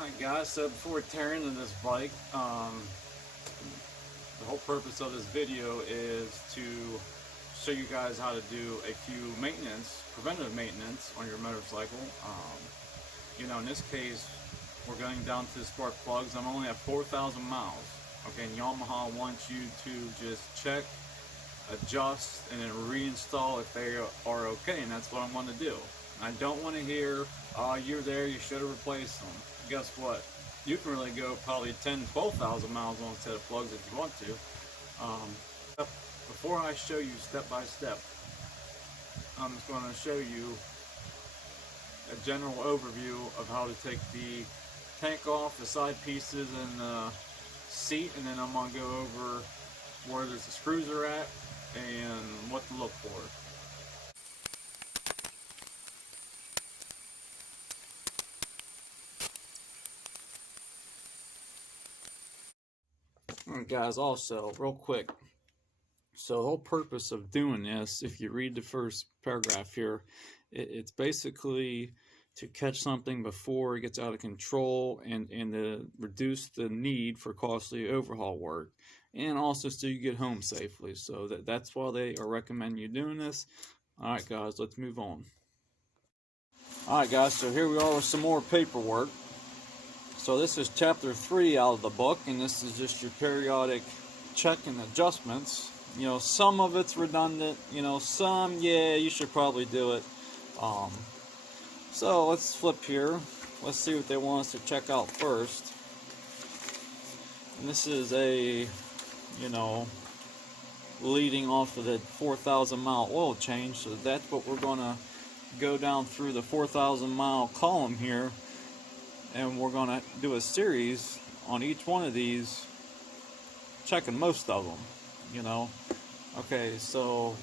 Alright guys, so before tearing into this bike, the whole purpose of this video is to show you guys how to do a few preventative maintenance on your motorcycle. In this case, we're going down to the spark plugs. I'm only at 4,000 miles. Okay, and Yamaha wants you to just check, adjust, and then reinstall if they are okay, and that's what I'm going to do. I don't want to hear, oh, you're there, you should have replaced them. Guess what? You can really go probably 10,000-12,000 miles on a set of plugs if you want to. Before I show you step by step, I'm just going to show you a general overview of how to take the tank off, the side pieces, and the seat, and then I'm going to go over where the screws are at and what to look for. Alright guys, also real quick, so the whole purpose of doing this, if you read the first paragraph here, it's basically to catch something before it gets out of control and to reduce the need for costly overhaul work, and also so you get home safely. So that's why they are recommending you doing this. Alright guys, let's move on. Alright guys, so here we are with some more paperwork. So this is chapter 3 out of the book, and this is just your periodic check and adjustments. Some of it's redundant, some, yeah, you should probably do it. So let's flip here. Let's see what they want us to check out first. And this is a, leading off of the 4,000 mile oil change. So that's what we're going to go down through the 4,000 mile column here. And we're going to do a series on each one of these, checking most of them, Okay, so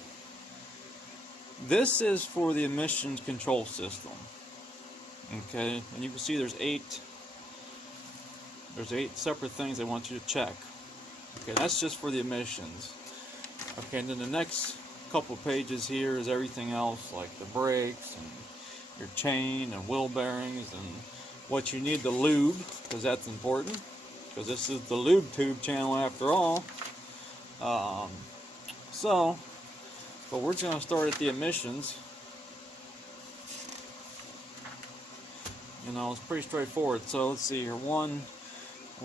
this is for the emissions control system. Okay, and you can see there's eight separate things they want you to check. Okay, that's just for the emissions. Okay, and then the next couple pages here is everything else, like the brakes and your chain and wheel bearings and what you need to lube, because that's important, because this is the LubeTube channel after all. But we're just going to start at the emissions. It's pretty straightforward. So let's see here. We're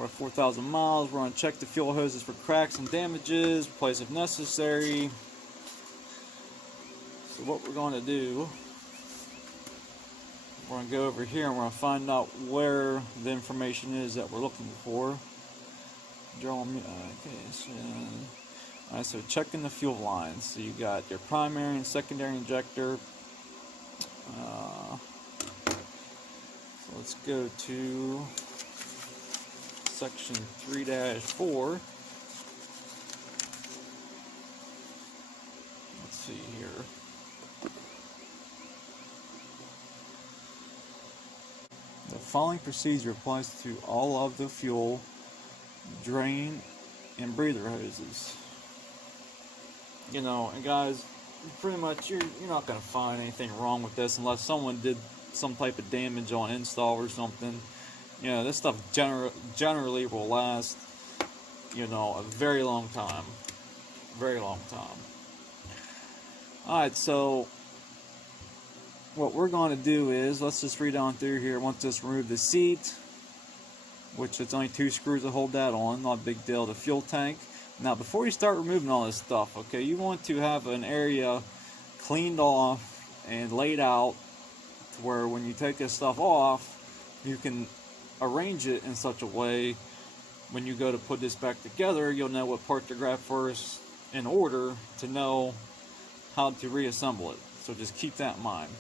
at 4,000 miles. We're going to check the fuel hoses for cracks and damages, replace if necessary. So what we're going to do, we're going to go over here and we're going to find out where the information is that we're looking for. Alright, so checking the fuel lines. So you got your primary and secondary injector. So let's go to section 3-4. Let's see here. The following procedure applies to all of the fuel, drain, and breather hoses. And guys, pretty much you're not going to find anything wrong with this unless someone did some type of damage on install or something. This stuff generally will last, a very long time. Very long time. Alright, so what we're going to do is, let's just read on through here. Once just remove the seat, which it's only 2 screws to hold that on, not a big deal. The fuel tank. Now, before you start removing all this stuff, okay, you want to have an area cleaned off and laid out to where when you take this stuff off, you can arrange it in such a way when you go to put this back together, you'll know what part to grab first in order to know how to reassemble it. So just keep that in mind.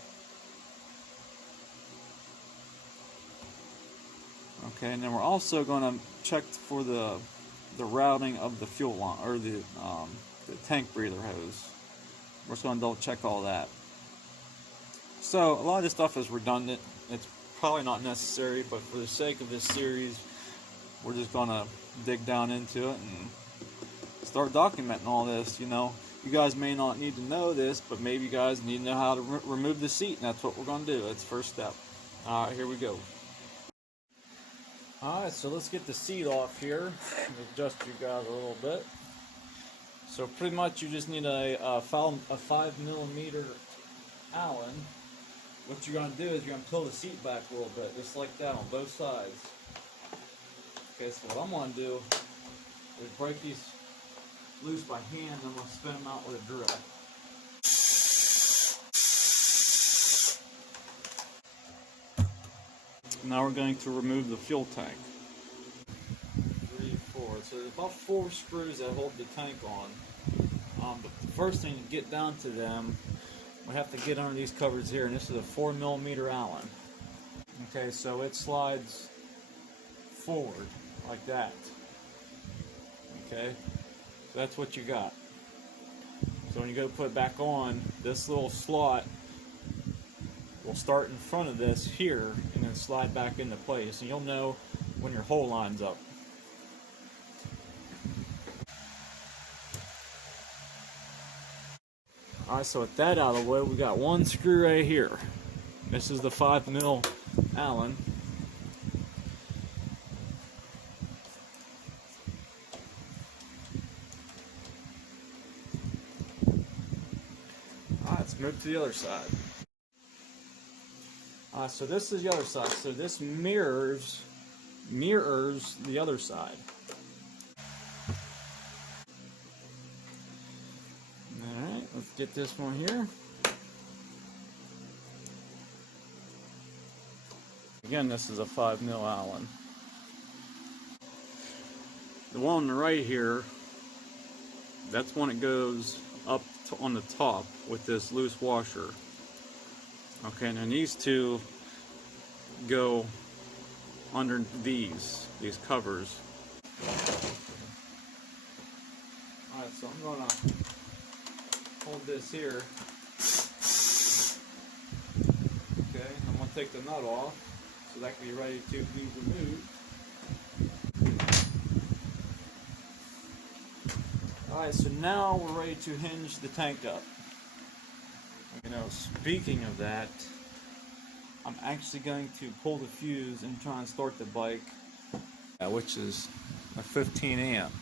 Okay, and then we're also going to check for the routing of the fuel line, or the tank breather hose. We're just going to double check all that. So a lot of this stuff is redundant. It's probably not necessary, but for the sake of this series, we're just going to dig down into it and start documenting all this. You guys may not need to know this, but maybe you guys need to know how to remove the seat, and that's what we're going to do. That's the first step. Alright, here we go. Alright, so let's get the seat off here. Adjust you guys a little bit. So pretty much you just need a 5mm Allen. What you're going to do is you're going to pull the seat back a little bit, just like that on both sides. Okay, so what I'm going to do is break these loose by hand, and I'm going to spin them out with a drill. Now we're going to remove the fuel tank. 3, 4. So there's about 4 screws that hold the tank on. But the first thing to get down to them, we have to get under these covers here, and this is a 4mm Allen. Okay, so it slides forward like that. Okay, so that's what you got. So when you go to put it back on, this little slot will start in front of this here and then slide back into place, and you'll know when your hole lines up. Alright, so with that out of the way, we got one screw right here. This is the 5mm Allen. Alright, let's move to the other side. So this is the other side. So this mirrors the other side. Alright, let's get this one here. Again, this is a 5mm Allen. The one on the right here, that's when it goes up on the top with this loose washer. Okay, and then these two go under these covers. Alright, so I'm gonna hold this here. Okay, I'm gonna take the nut off so that can be ready to be removed. Alright, so now we're ready to hinge the tank up. You know, speaking of that, I'm actually going to pull the fuse and try and start the bike, which is a 15 amp.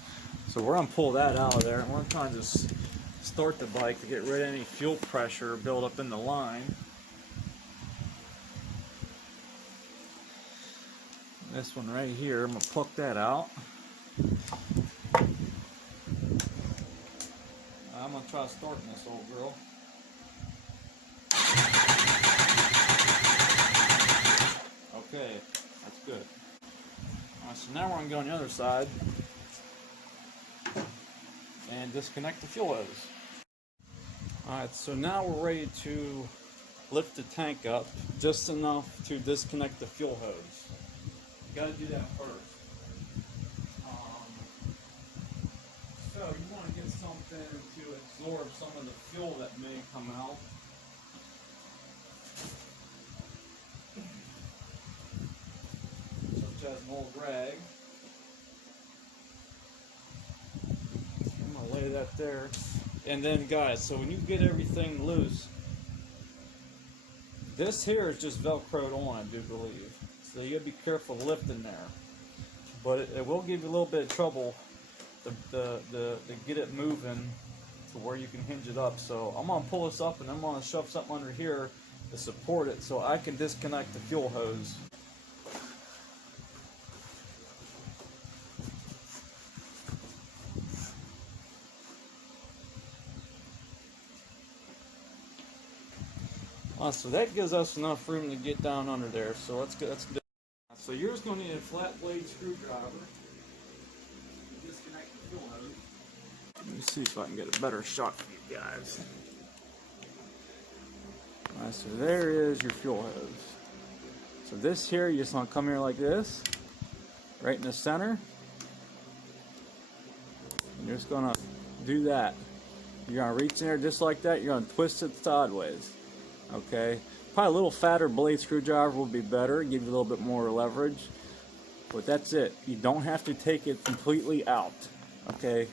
So we're going to pull that out of there, and we're going to try and just start the bike to get rid of any fuel pressure build up in the line. This one right here, I'm going to pluck that out. I'm going to try starting this old girl. Okay, that's good. Alright, so now we're going to go on the other side and disconnect the fuel hose. Alright, so now we're ready to lift the tank up just enough to disconnect the fuel hose. You got to do that first. So you want to get something to absorb some of the fuel that may come out. Such as an old rag. I'm going to lay that there. And then guys, so when you get everything loose, this here is just Velcroed on, I do believe. So you got to be careful lifting there. But it will give you a little bit of trouble to get it moving to where you can hinge it up. So I'm going to pull this up and I'm going to shove something under here to support it so I can disconnect the fuel hose. So that gives us enough room to get down under there. So let's do it. So you're just going to need a flat blade screwdriver. Disconnect the fuel hose. Let me see if I can get a better shot for you guys. Alright, so there is your fuel hose. So this here, you just want to come here like this, right in the center. And you're just going to do that. You're going to reach in there just like that. You're going to twist it sideways. Okay, probably a little fatter blade screwdriver will be better, give you a little bit more leverage, but that's it. You don't have to take it completely out. Okay,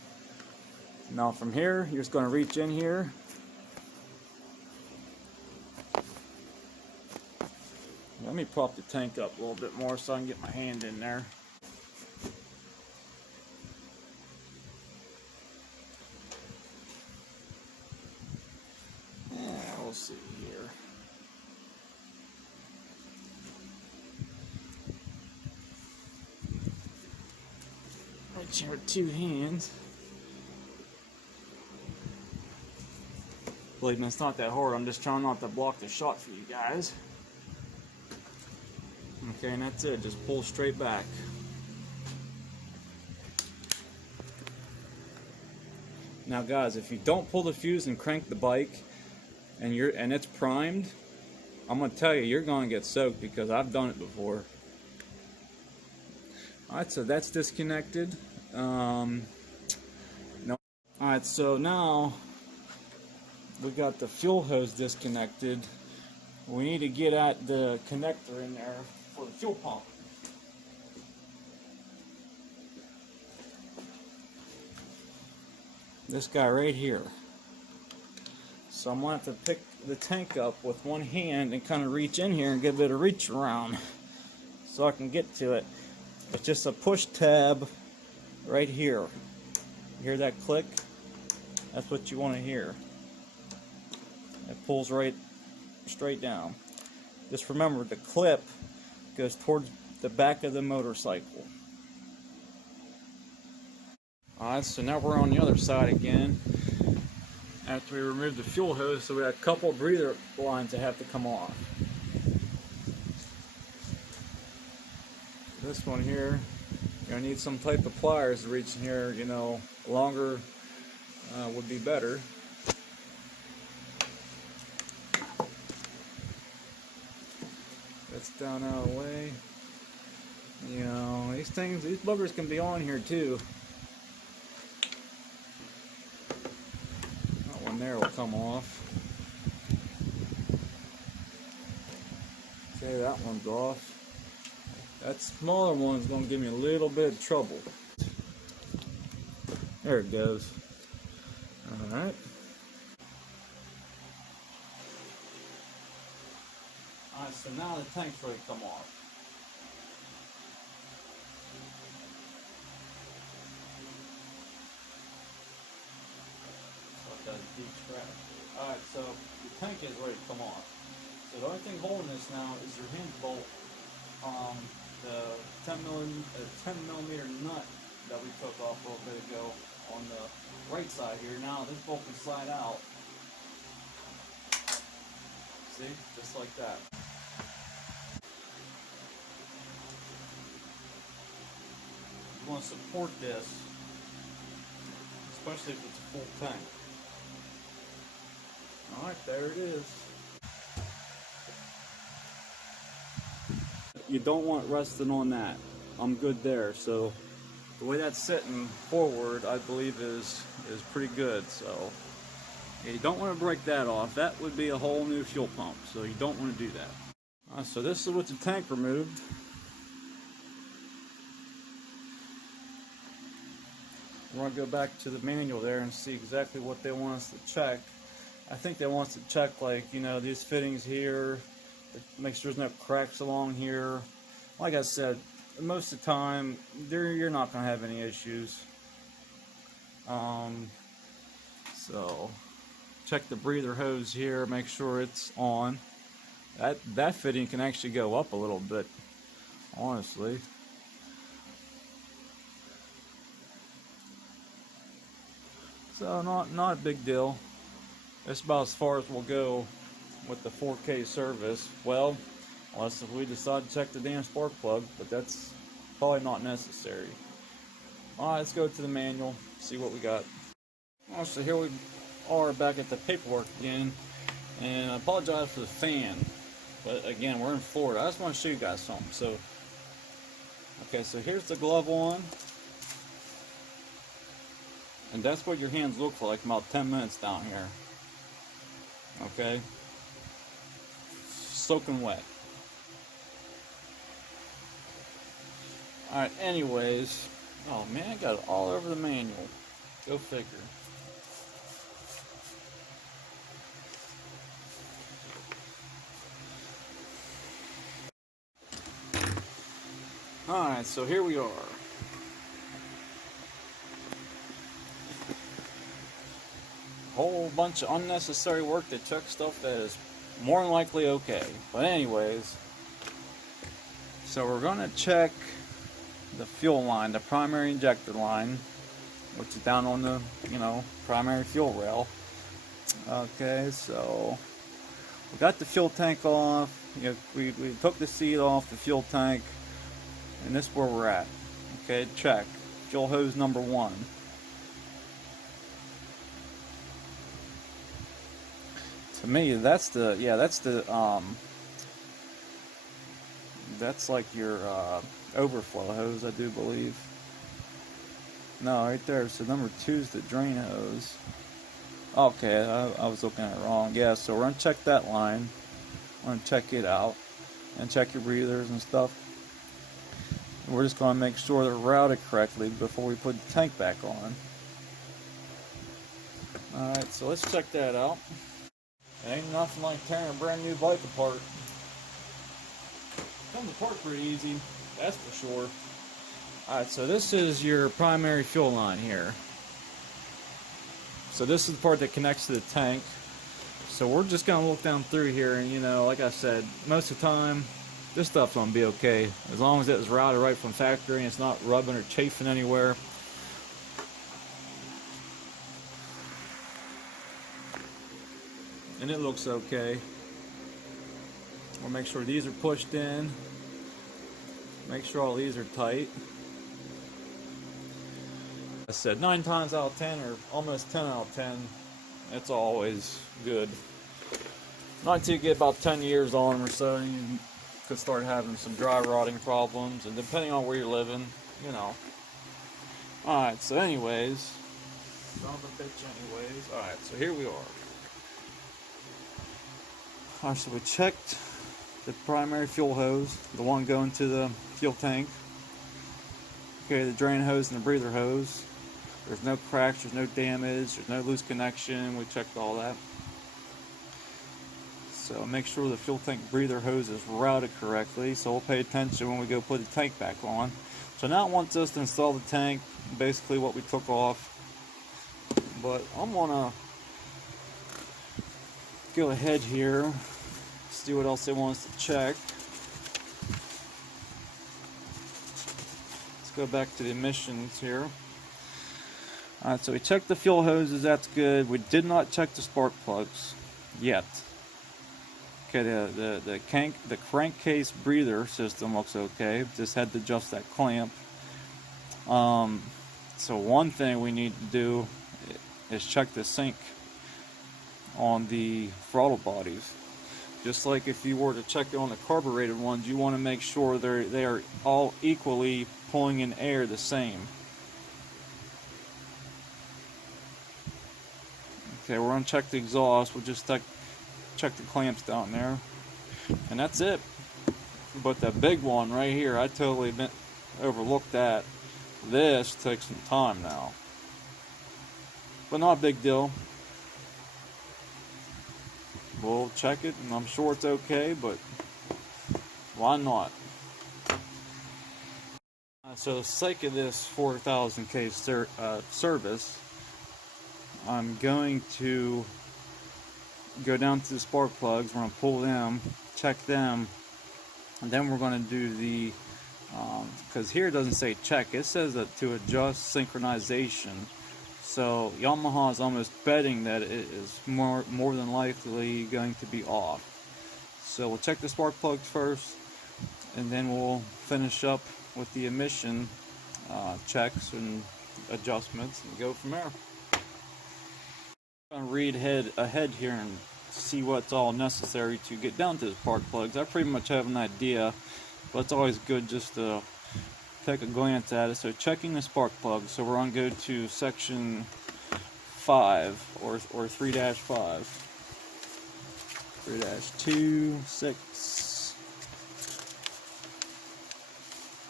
now from here you're just going to reach in here Let me prop the tank up a little bit more so I can get my hand in there. Yeah, we'll see here. Reach here with 2 hands. Believe me, it's not that hard. I'm just trying not to block the shot for you guys. Okay, and that's it. Just pull straight back. Now, guys, if you don't pull the fuse and crank the bike, and it's primed, I'm gonna tell you, you're gonna get soaked because I've done it before. All right, so that's disconnected. No. All right, so now we got the fuel hose disconnected. We need to get at the connector in there for the fuel pump. This guy right here. So I'm going to have to pick the tank up with one hand and kind of reach in here and give it a reach around so I can get to it. It's just a push tab right here. You hear that click? That's what you want to hear. It pulls right straight down. Just remember, the clip goes towards the back of the motorcycle. Alright, so now we're on the other side again. After we remove the fuel hose, so we got a couple of breather lines that have to come off. This one here, you're gonna need some type of pliers to reach in here. You know, longer would be better. That's down out of the way. You know, these buggers can be on here too. That one there will come off. Okay, that one's off. That smaller one is going to give me a little bit of trouble. There it goes. Alright. Alright, so now the tank's ready to come off. Deep scratch. Alright, so the tank is ready to come off. So the only thing holding this now is your hinge bolt. The 10 millimeter nut that we took off a little bit ago on the right side here. Now this bolt can slide out. See? Just like that. You want to support this, especially if it's a full tank. Alright, there it is. You don't want resting on that. I'm good there. So the way that's sitting forward, I believe is pretty good. So yeah, you don't want to break that off. That would be a whole new fuel pump. So you don't want to do that. So this is with the tank removed. We're going to go back to the manual there and see exactly what they want us to check. I think they want us to check, like, you know, these fittings here, make sure there's no cracks along here. Like I said, most of the time, you're not going to have any issues. So, check the breather hose here, make sure it's on. That fitting can actually go up a little bit, honestly. So, not a big deal. That's about as far as we'll go with the 4K service. Well, unless if we decide to check the damn spark plug, but that's probably not necessary. Alright, let's go to the manual, see what we got. Alright, so here we are back at the paperwork again, and I apologize for the fan, but again, we're in Florida. I just want to show you guys something. So, okay, so here's the glove on, and that's what your hands look like about 10 minutes down here. Okay, soaking wet. Alright, anyways, oh man, I got it all over the manual. Go figure. Alright, so here we are. Whole bunch of unnecessary work to check stuff that is more than likely okay. But anyways, so we're gonna check the fuel line, the primary injector line, which is down on the, primary fuel rail. Okay, so we got the fuel tank off. We took the seat off the fuel tank, and this is where we're at. Okay, check. Fuel hose number 1. To me, that's like your overflow hose, I do believe. No, right there. So number 2 is the drain hose. Okay, I was looking at it wrong. Yeah, so we're gonna check that line. We're gonna check it out and check your breathers and stuff. We're just gonna make sure they're routed correctly before we put the tank back on. Alright, so let's check that out. Ain't nothing like tearing a brand new bike apart. Comes apart pretty easy, that's for sure. Alright, so this is your primary fuel line here. So this is the part that connects to the tank. So we're just gonna look down through here, and like I said, most of the time this stuff's gonna be okay as long as it's routed right from factory and it's not rubbing or chafing anywhere. And it looks okay. We'll make sure these are pushed in. Make sure all these are tight. I said 9 times out of 10, or almost 10 out of 10, it's always good. Not until you get about 10 years on them or so, you could start having some dry rotting problems, and depending on where you're living, Alright, so anyways, son of a bitch anyways. Alright, so here we are. Alright, so we checked the primary fuel hose, the one going to the fuel tank. Okay, the drain hose and the breather hose. There's no cracks, there's no damage, there's no loose connection. We checked all that. So make sure the fuel tank breather hose is routed correctly. So we'll pay attention when we go put the tank back on. So now it wants us to install the tank, basically what we took off. But I'm gonna go ahead here, see what else they want us to check. Let's go back to the emissions here. Alright, so we checked the fuel hoses, that's good. We did not check the spark plugs yet. Okay, the crankcase breather system looks okay. Just had to adjust that clamp. So one thing we need to do is check the sync on the throttle bodies. Just like if you were to check it on the carbureted ones, you want to make sure they are all equally pulling in air the same. Okay, we're going to check the exhaust. We'll just check the clamps down there. And that's it. But the big one right here, I totally overlooked that. This takes some time now. But not a big deal. We'll check it, and I'm sure it's okay, but why not? So for the sake of this 4,000K service, I'm going to go down to the spark plugs. We're going to pull them, check them, and then we're going to do the, because here it doesn't say check, it says that to adjust synchronization. So Yamaha is almost betting that it is more than likely going to be off. So we'll check the spark plugs first, and then we'll finish up with the emission checks and adjustments and go from there. I'm going to read ahead here and see what's all necessary to get down to the spark plugs. I pretty much have an idea, but it's always good just to take a glance at it. So checking the spark plugs. So we're going to go to section 5 or 3-5. 3-2, 6.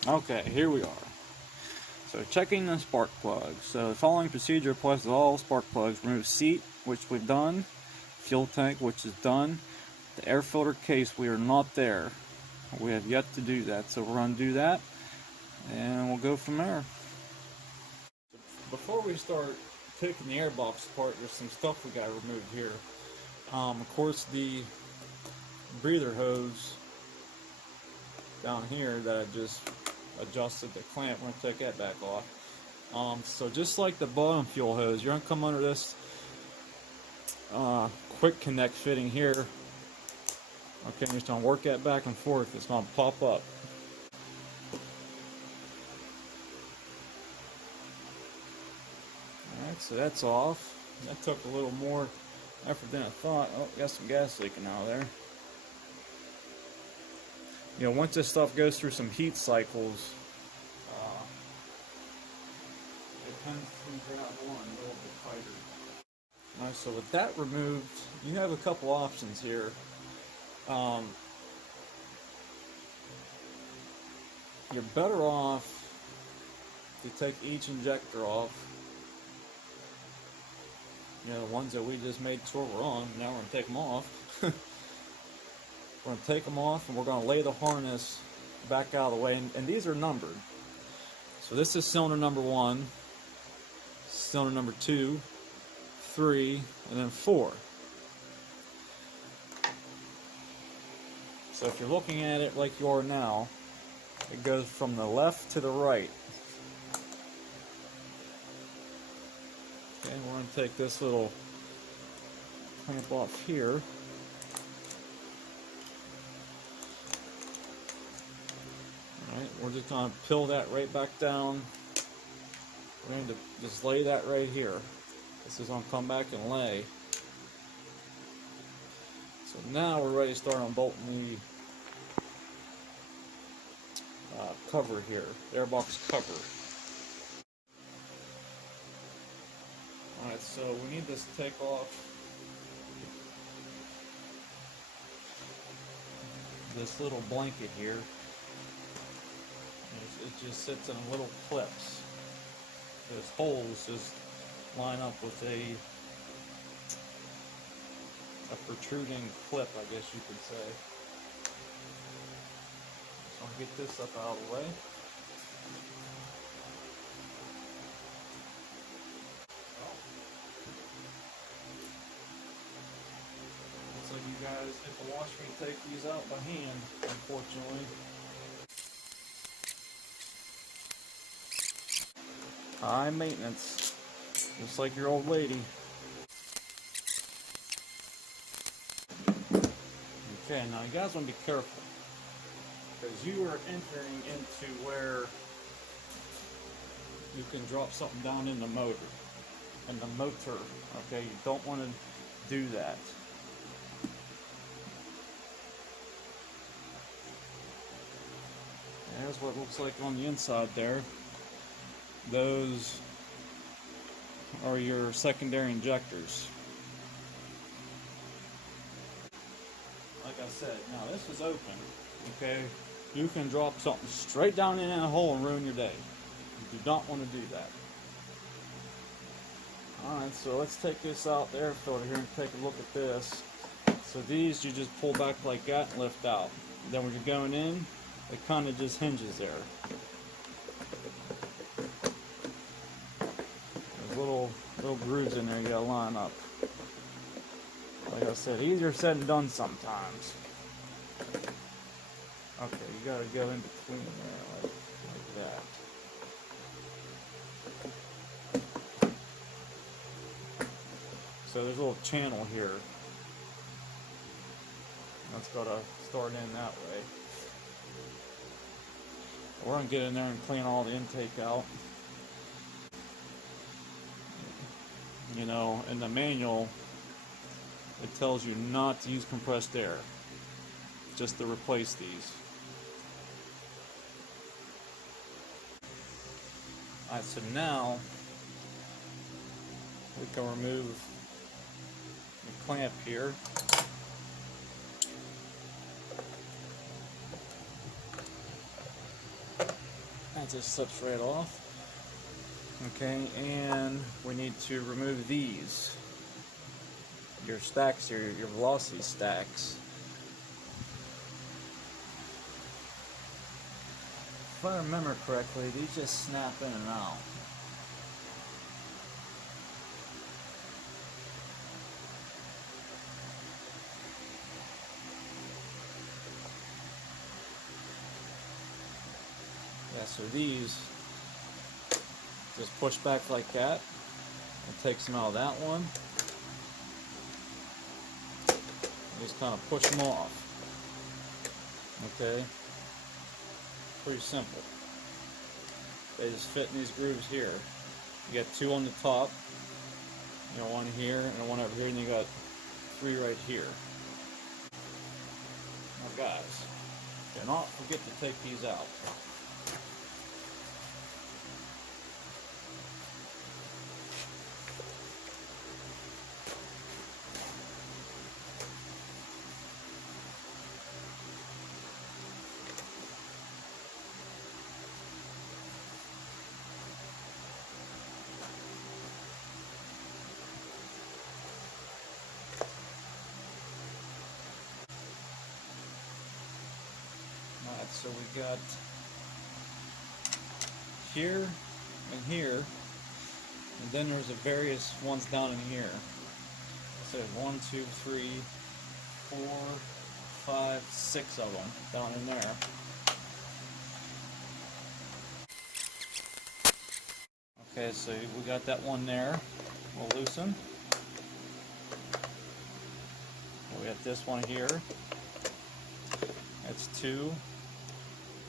Okay, here we are. So checking the spark plugs. So the following procedure applies to all spark plugs. Remove seat, which we've done. Fuel tank, which is done. The air filter case, we are not there. We have yet to do that. So we're going to do that. and we'll go from there. Before we start taking the airbox apart, there's some stuff we got to remove here. Of course, the breather hose down here that I just adjusted the clamp. We're going to take that back off. So just like the bottom fuel hose, you're going to come under this quick connect fitting here. Okay, you're just going to work that back and forth. It's going to pop up. Alright, so that's off. That took a little more effort than I thought. Oh, got some gas leaking out of there. You know, once this stuff goes through some heat cycles, it tends to grab on a little bit tighter. Alright, so with that removed, you have a couple options here. You're better off to take each injector off. You know, the ones that we just made sure we're on. Now we're going to take them off. We're going to take them off, and we're going to lay the harness back out of the way. And these are numbered. So this is cylinder number 1, cylinder number 2, 3, and then 4. So if you're looking at it like you are now, it goes from the left to the right. Okay, we're going to take this little clamp off here. Alright, we're just going to peel that right back down. We're going to just lay that right here. This is going to come back and lay. So now we're ready to start unbolting the cover here, the airbox cover. Alright, so we need this to take off this little blanket here. It just sits in little clips. Those holes just line up with a protruding clip, I guess you could say. So I'll get this up out of the way. Looks like you guys hit the wash me take these out by hand, unfortunately. High maintenance, just like your old lady. Okay, now you guys want to be careful, because you are entering into where you can drop something down in the motor. Okay, you don't want to do that. There's what it looks like on the inside there. Those are your secondary injectors. Like I said, now this is open, okay? You can drop something straight down in a hole and ruin your day. You do not want to do that. Alright, so let's take this out the air filter here and take a look at this. So these you just pull back like that and lift out. Then when you're going in, it kind of just hinges there. There's little grooves in there you gotta line up. Like I said, easier said than done sometimes. Okay, you gotta go in between there like that. So there's a little channel here. That's gotta start in that way. We're gonna get in there and clean all the intake out. You know, in the manual, it tells you not to use compressed air, just to replace these. Alright, so now we can remove the clamp here. That just slips right off. Okay, and we need to remove these. Your stacks here, your velocity stacks. If I remember correctly, these just snap in and out. Yeah, so these just push back like that. It takes them out of that one. Just kind of push them off. Okay? Pretty simple. They just fit in these grooves here. You got 2 on the top, you know, 1 here and 1 over here, and you got 3 right here. Now guys, do not forget to take these out. Alright, so we got here and here, and then there's a various ones down in here. So 1, 2, 3, 4, 5, 6 of them down in there. Okay, so we got that one there. We'll loosen. We got this one here. That's 2.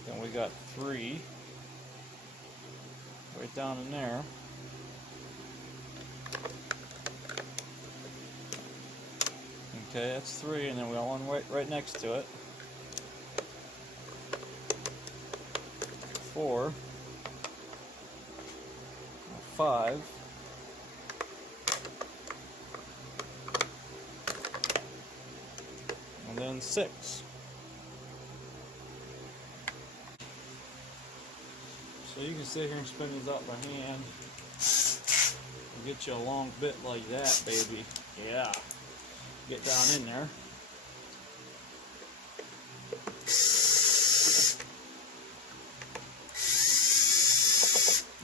Then we got 3 right down in there. Okay, that's 3, and then we got one right next to it. 4, 5, and then 6. So you can sit here and spin these out by hand and get you a long bit like that, baby. Yeah. Get down in there.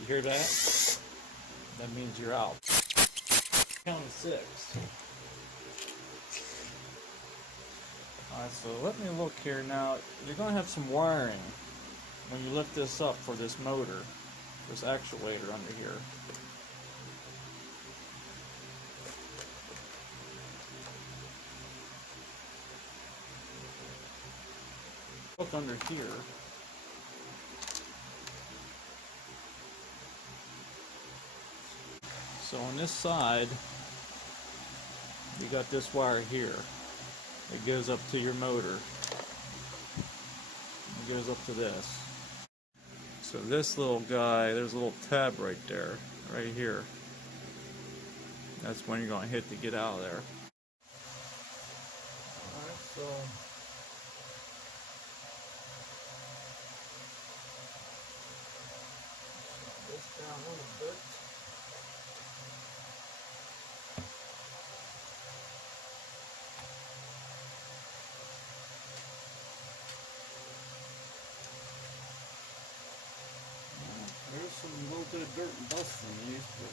You hear that? That means you're out. Count of 6. Alright, so let me look here now. You're going to have some wiring when you lift this up for this motor, this actuator under here. Look under here. So on this side, you got this wire here. It goes up to your motor. It goes up to this. So this little guy, there's a little tab right there, right here. That's when you're going to hit to get out of there. Alright, so this down a little bit. There's some little bit of dirt and dust in these, but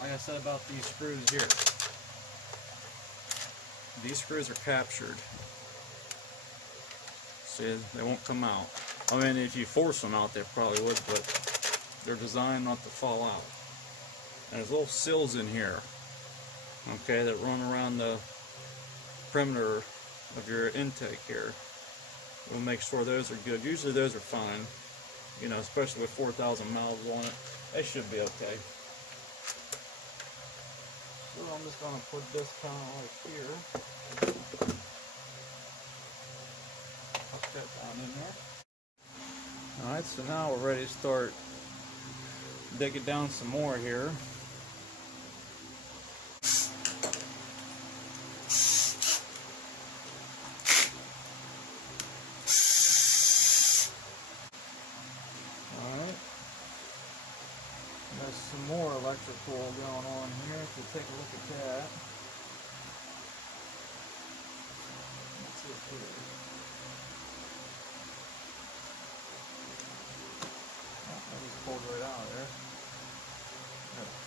like I said about these screws here, these screws are captured. See, they won't come out. I mean, if you force them out, they probably would, but they're designed not to fall out. And there's little sills in here, okay, that run around the perimeter of your intake here. We'll make sure those are good. Usually those are fine. You know, especially with 4,000 miles on it, they should be okay. So I'm just going to put this kind of like here. Put that down in there. Alright, so now we're ready to start digging down some more here. There's some more electrical going on here, if you take a look at that. Let's see here.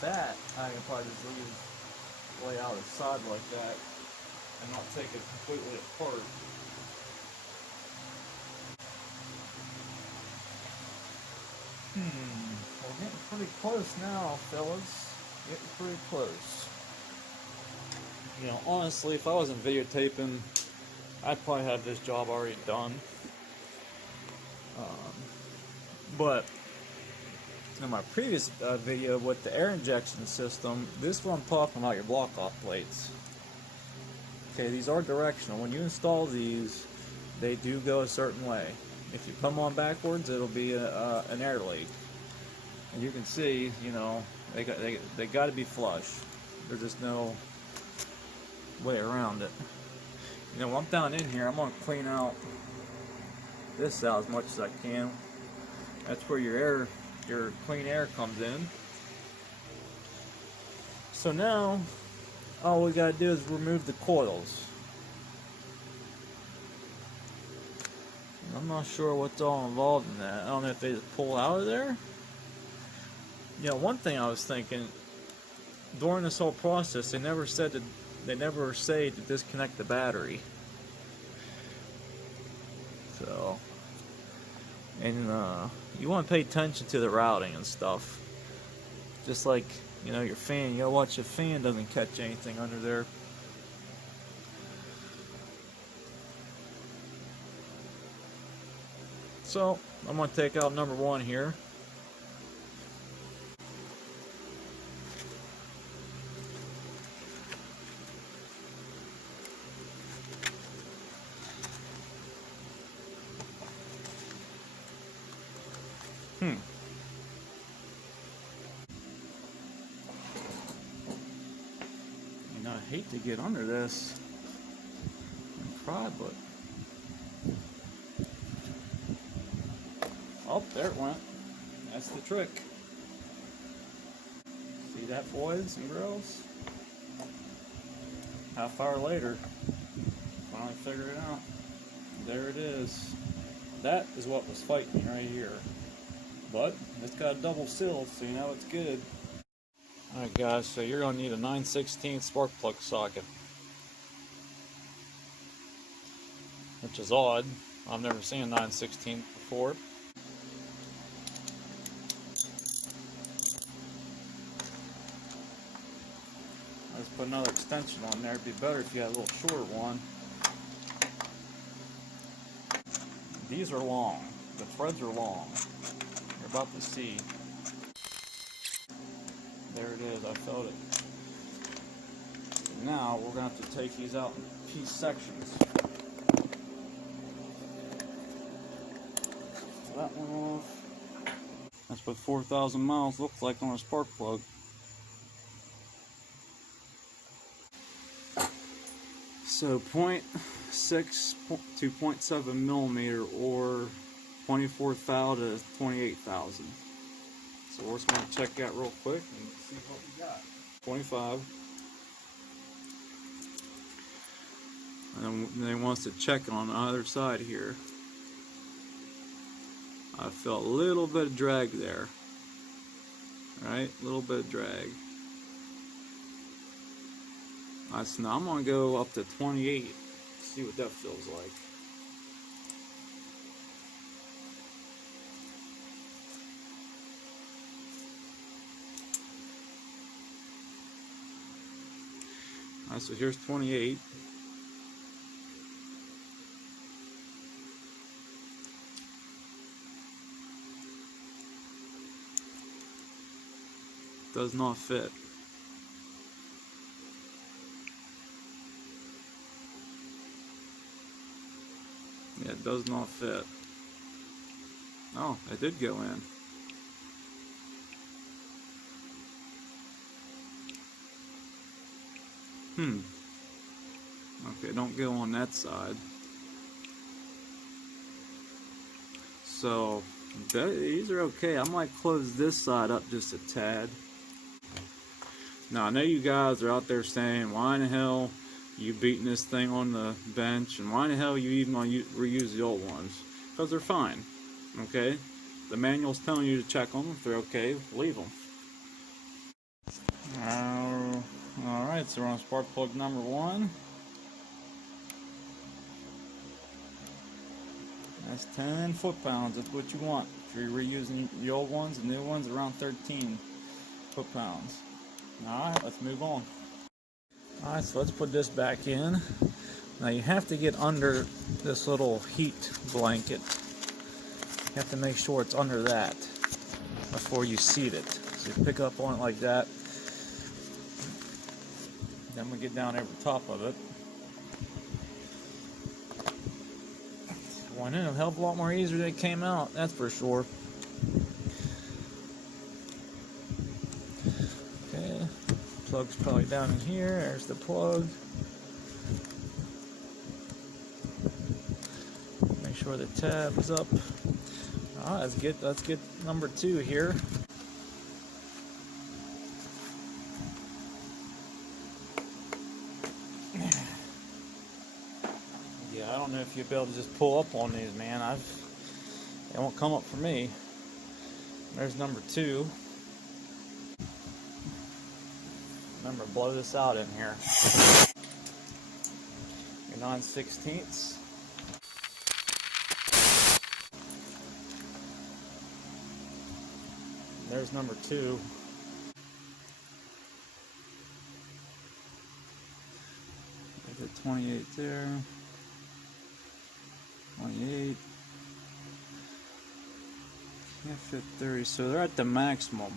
that, I can probably just lay out the side like that and not take it completely apart. We're getting pretty close now, fellas. Getting pretty close. You know, honestly, if I wasn't videotaping, I'd probably have this job already done. But in my previous video with the air injection system, this is what I'm talking about, your block-off plates. Okay, these are directional. When you install these, they do go a certain way. If you come on backwards, it'll be an air leak. And you can see, you know, they got to be flush. There's just no way around it. You know, when I'm down in here, I'm going to clean out this out as much as I can. That's where your clean air comes in. So now, all we gotta do is remove the coils. I'm not sure what's all involved in that. I don't know if they just pull out of there. You know, one thing I was thinking during this whole process, they never say to disconnect the battery. So, and you want to pay attention to the routing and stuff. Just like, you know, your fan, you gotta watch your fan doesn't catch anything under there. So, I'm gonna take out number one here. You know, I hate to get under this and pry, but oh, there it went. That's the trick. See that, boys and girls? Half hour later, finally figured it out. There it is. That is what was fighting me right here. But it's got a double seal, so you know it's good. Alright guys, so you're going to need a 9/16 spark plug socket. Which is odd. I've never seen a 9/16 before. I just put another extension on there. It'd be better if you had a little shorter one. These are long. The threads are long. You're about to see. There it is, I felt it. Now we're going to have to take these out in piece sections. That one off. That's what 4,000 miles looks like on a spark plug. So 0.6 to 0.7 millimeter, or 24 thou to 28 thousand. So we're just going to check that real quick and see what we got. 25. And then they want us to check on the other side here. I felt a little bit of drag there. Right? A little bit of drag. So now I'm going to go up to 28. See what that feels like. Alright, so here's 28. Does not fit. Yeah, it does not fit. Oh, it did go in. Okay, don't go on that side. So, these are okay. I might close this side up just a tad. Now, I know you guys are out there saying, why in the hell you beating this thing on the bench, and why in the hell you even want to reuse the old ones? Because they're fine, okay? The manual's telling you to check them. If they're okay, leave them. Alright, so we're on spark plug number 1. That's 10 foot-pounds. That's what you want. If you're reusing the old ones, the new ones, around 13 foot-pounds. Alright, let's move on. Alright, so let's put this back in. Now you have to get under this little heat blanket. You have to make sure it's under that before you seat it. So you pick up on it like that. Then we get down over top of it. Went in a hell of a lot more easier than it came out, that's for sure. Okay, plug's probably down in here. There's the plug. Make sure the tab is up. Alright, let's get number 2 here. Yeah, I don't know if you'll be able to just pull up on these, man. They won't come up for me. There's number 2. Remember, blow this out in here. Your 9/16. There's number 2. There's a 28 there. 28. Can't fit 30, so they're at the maximum.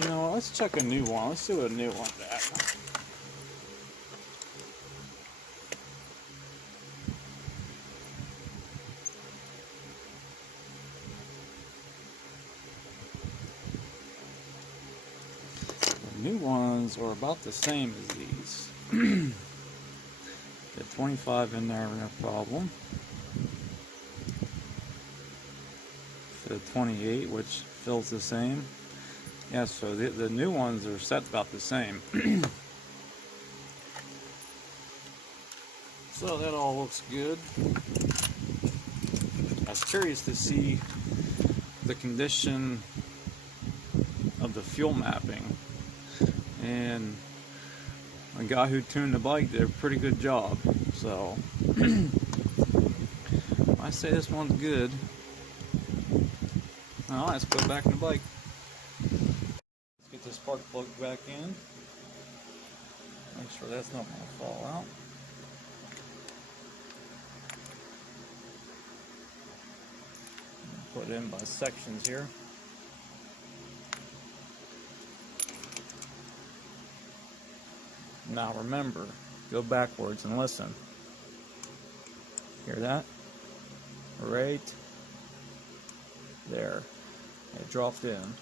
You know what, let's check a new one. Let's see what a new one's at. New ones are about the same as these. Get 25 in there, no problem. The 28, which fills the same. Yeah, so the new ones are set about the same. So that all looks good. I was curious to see the condition of the fuel mapping. And a guy who tuned the bike did a pretty good job. So I say this one's good. Alright, let's put it back in the bike. Let's get this spark plug back in. Make sure that's not going to fall out. Put it in by sections here. Now remember, go backwards and listen. Hear that? Right there. It dropped in.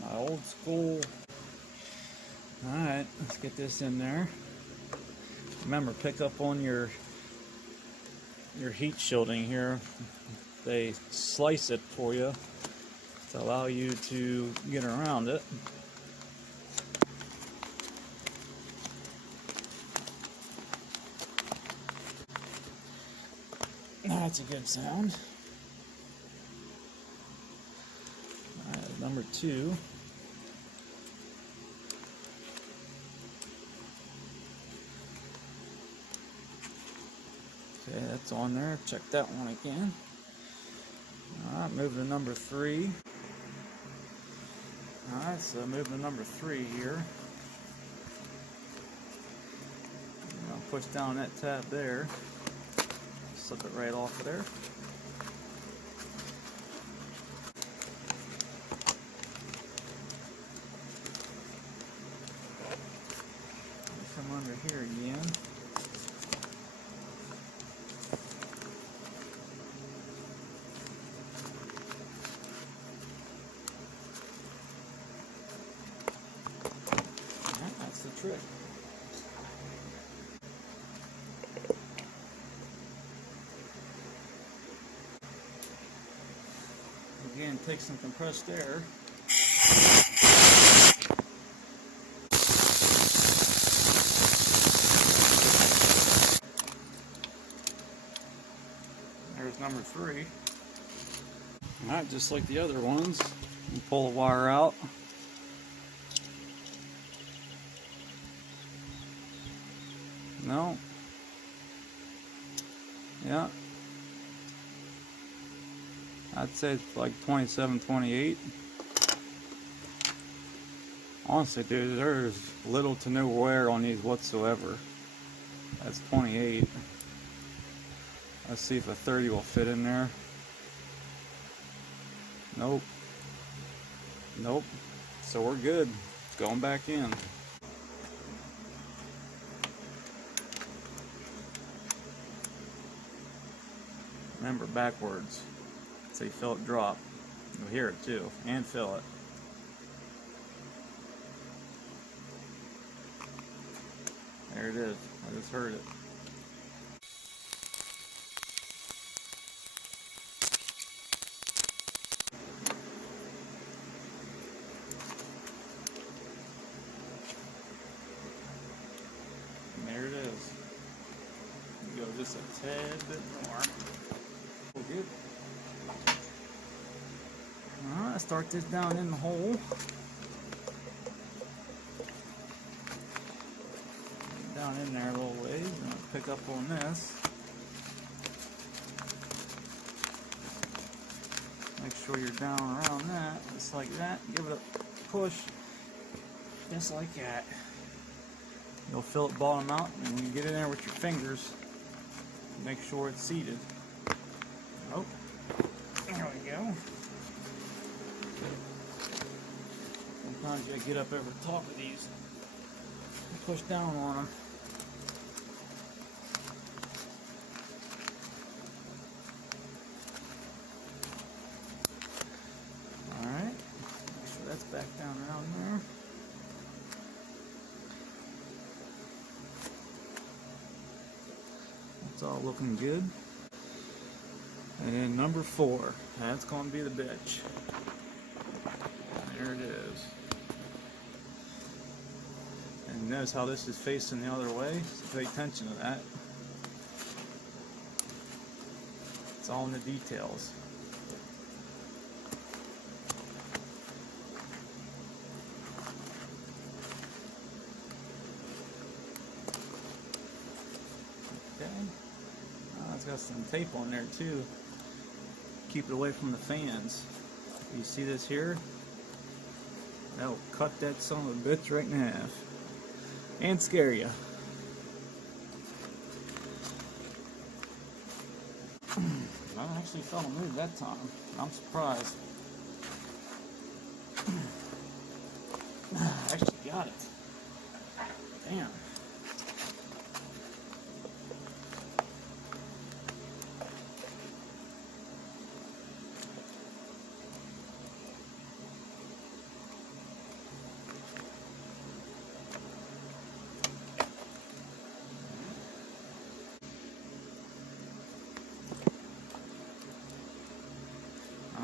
My old school. Alright, let's get this in there. Remember, pick up on your heat shielding here. They slice it for you to allow you to get around it. That's a good sound. Alright, number 2. Okay, that's on there. Check that one again. Alright, move to number 3. Alright, so move to number 3 here. I'll push down that tab there. Slip it right off of there. Come under here again. That's the trick. take some compressed air. There's number 3. Alright, just like the other ones, you pull the wire out. No. Yeah. I'd say it's like 27, 28. Honestly, dude, there's little to no wear on these whatsoever. That's 28. Let's see if a 30 will fit in there. Nope. Nope. So we're good. Going back in. Remember, backwards. So you feel it drop. You'll hear it too, and feel it. There it is. I just heard it. And there it is. Go just a tad bit more. Good. Alright, start this down in the hole. Down in there a little ways. I'm going to pick up on this. Make sure you're down around that, just like that. Give it a push, just like that. You'll feel it bottom out, and you get in there with your fingers. Make sure it's seated. Oh, there we go. Sometimes you get up over the top of these and push down on them. Alright, make sure that's back down around there. That's all looking good. And then number 4, that's going to be the bitch. There it is. And notice how this is facing the other way, so pay attention to that. It's all in the details. Okay. It's got some tape on there too. Keep it away from the fans. You see this here? That'll cut that son of a bitch right in half. And scare you. I actually felt a move that time. I'm surprised. I actually got it. Damn.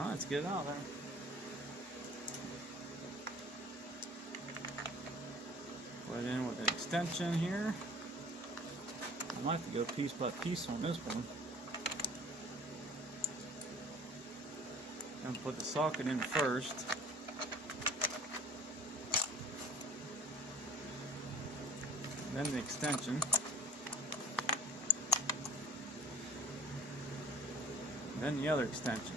Let's get it out there. Put it in with an extension here. I might have to go piece by piece on this one. And put the socket in first. Then the extension. Then the other extension.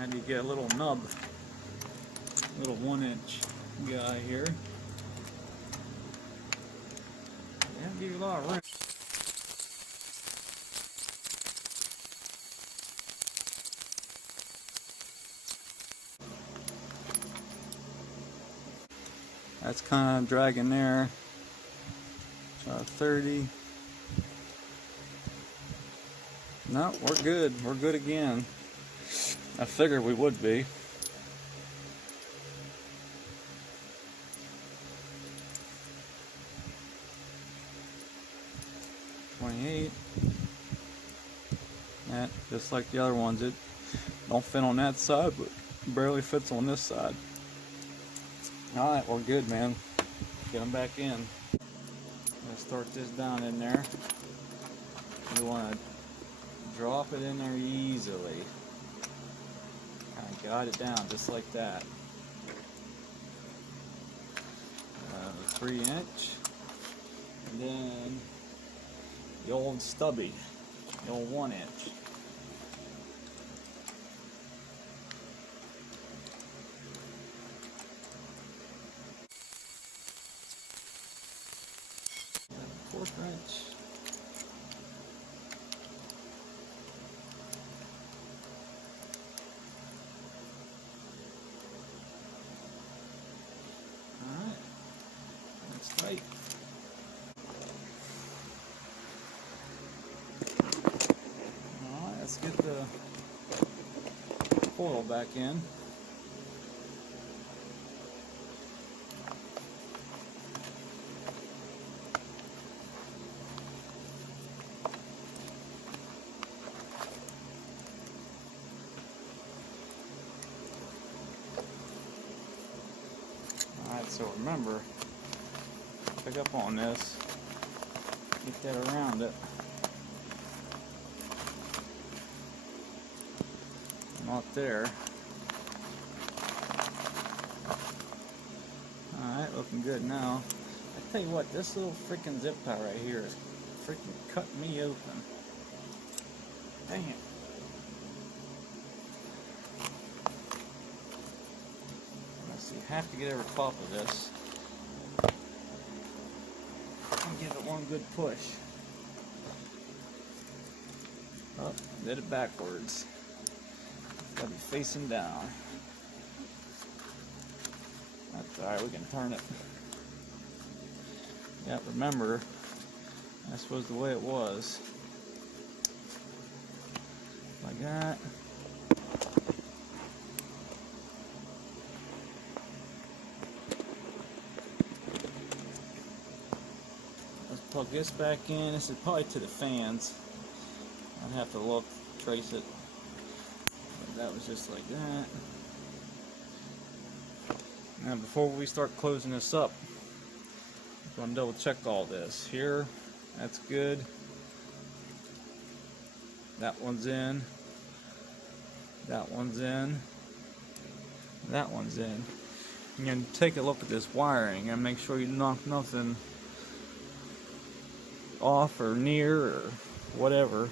And you get a little nub, little 1-inch guy here. Yeah, give you a lot of room. That's kind of dragging there. Try 30. No, we're good. We're good again. I figured we would be. 28. That, just like the other ones, it don't fit on that side, but barely fits on this side. Alright, we're good, man. Get them back in. Let's start this down in there. You want to drop it in there easily. Kind of guide it down just like that. 3-inch. And then the old stubby, the old 1-inch. Fourth wrench. Alright, that's tight. Alright, let's get the coil back in. Alright, so remember, pick up on this, get that around it. Not there. Alright, looking good now. I tell you what, this little freaking zip tie right here is freaking cutting me open. Dang it. Have to get over top of this and give it one good push. Oh, did it backwards. It's gotta be facing down. That's alright, we can turn it. Yeah, remember, this was the way it was. Like that. Plug this back in. This is probably to the fans. I'd have to look, trace it. But that was just like that. Now before we start closing this up, I'm going to double check all this. Here, that's good. That one's in. That one's in. That one's in. You're going to take a look at this wiring and make sure you knock nothing off or near or whatever.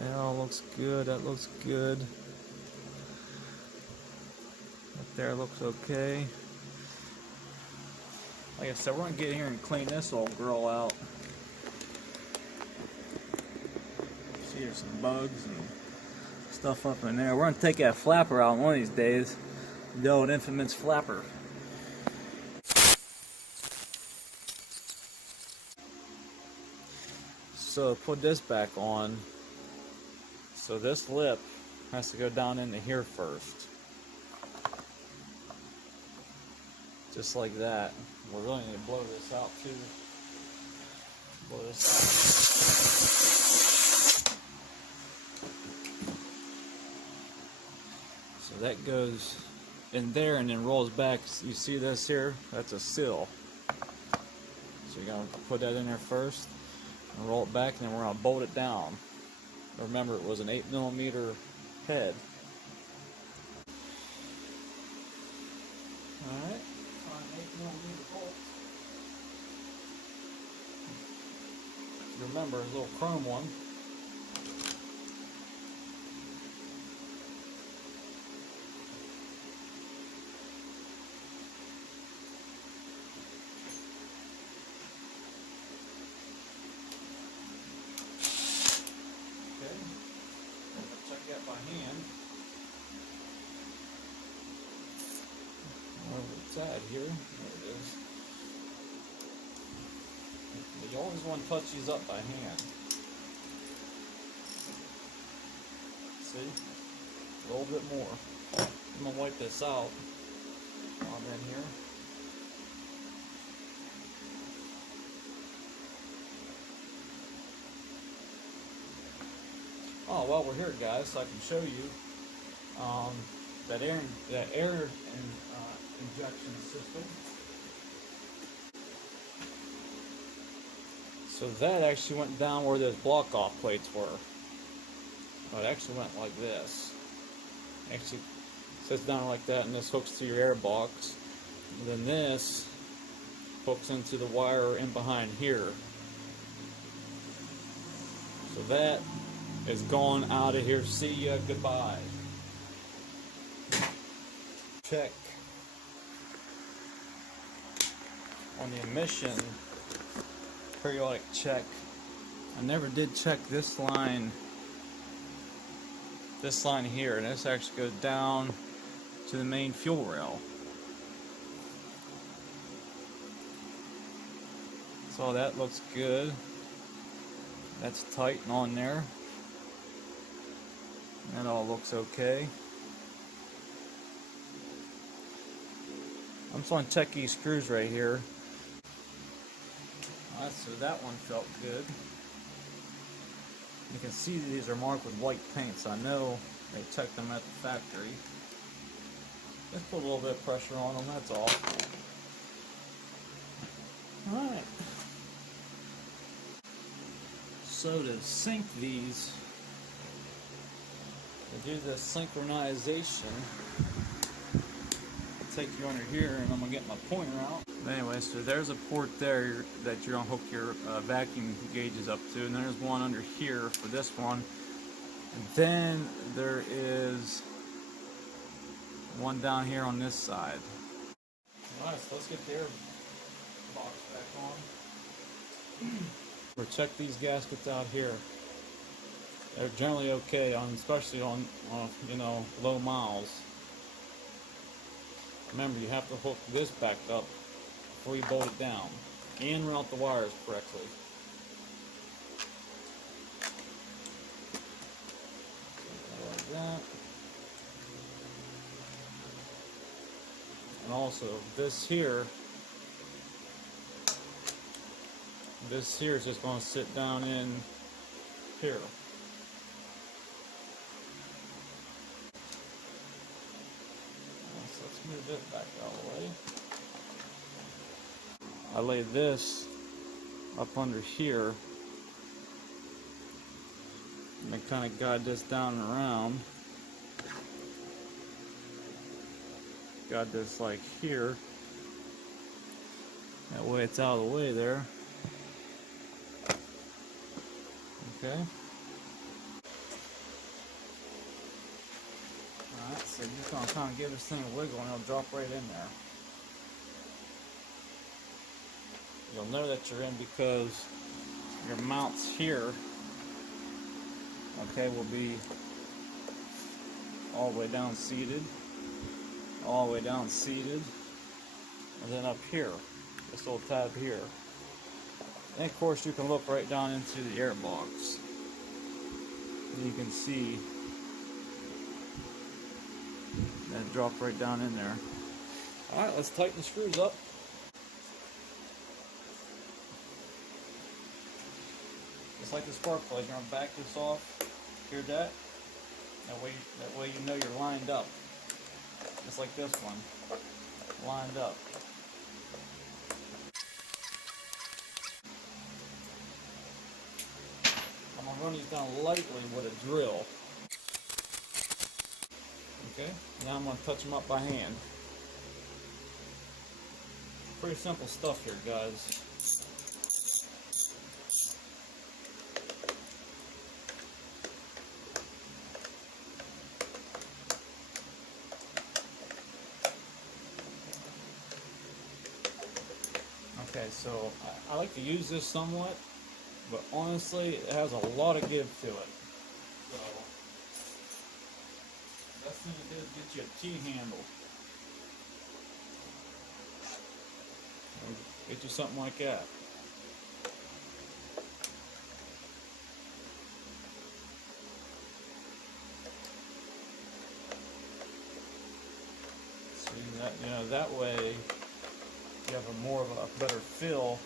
That all looks good. That looks good. Up there looks okay. Like I said, we're gonna get here and clean this old girl out. See, there's some bugs and stuff up in there. We're gonna take that flapper out one of these days. The old infamous flapper. So put this back on. So this lip has to go down into here first. Just like that. We really need to blow this out too. Blow this out. So that goes in there and then rolls back. You see this here? That's a seal. So you're gonna put that in there first. And roll it back, and then we're going to bolt it down. Remember, it was an 8mm head. Alright, find 8mm bolt. Remember, a little chrome one. By hand. Wherever it's at here. There it is. But you always want to touch these up by hand. See? A little bit more. I'm going to wipe this out while I'm in here. Oh, while we're here, guys, so I can show you that air injection system. So that actually went down where those block-off plates were. Oh, it actually went like this. Actually sits down like that, and this hooks to your air box. And then this hooks into the wire in behind here. So that is going out of here. See ya, goodbye. Check on the emission periodic check. I never did check this line here, and this actually goes down to the main fuel rail. So that looks good. That's tight and on there. That all looks okay. I'm just going to check these screws right here. Alright, so that one felt good. You can see these are marked with white paint, so I know they checked them at the factory. Just put a little bit of pressure on them, that's all. Alright. So to sync these, to do the synchronization, I'll take you under here and I'm going to get my pointer out. But anyway, so there's a port there that you're going to hook your vacuum gauges up to, and there's one under here for this one. And then there is one down here on this side. Alright, so let's get the air box back on. We'll check these gaskets out here. They're generally okay, especially on you know, low miles. Remember, you have to hook this back up before you bolt it down and route the wires correctly. Like that. And also this here is just going to sit down in here. So let's move it back out of the way. I lay this up under here and I kind of guide this down and around. Got this like here. That way it's out of the way there. Okay. Alright, so you're just going to kind of give this thing a wiggle and it'll drop right in there. You'll know that you're in because your mounts here, okay, will be all the way down seated, all the way down seated, and then up here, this little tab here. And of course you can look right down into the air box. And you can see that drop right down in there. Alright, let's tighten the screws up. Just like the spark plug, you're going to back this off. Hear that? That way you know you're lined up. Just like this one. Lined up. I'm going to run these down lightly with a drill. Okay, now I'm going to touch them up by hand. Pretty simple stuff here, guys. Okay, so I like to use this somewhat, but honestly, it has a lot of give to it. So, best thing to do is get you a T-handle. Get you something like that. See that, you know, that way you have a more of a better feel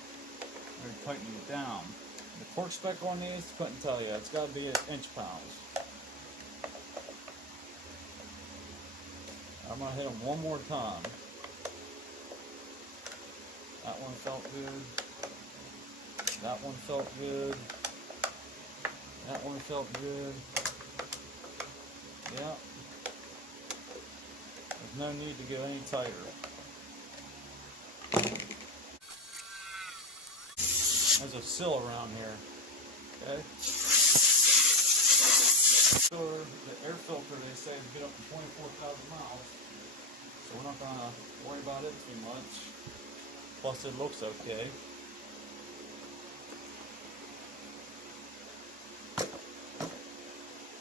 when you're tightening it down. The torque spec on these, couldn't tell you. It's got to be inch-pounds. I'm going to hit them one more time. That one felt good. That one felt good. That one felt good. Yeah. There's no need to go any tighter. There's a sill around here. Okay. The air filter, they say, is get up to 24,000 miles. So we're not going to worry about it too much. Plus it looks okay.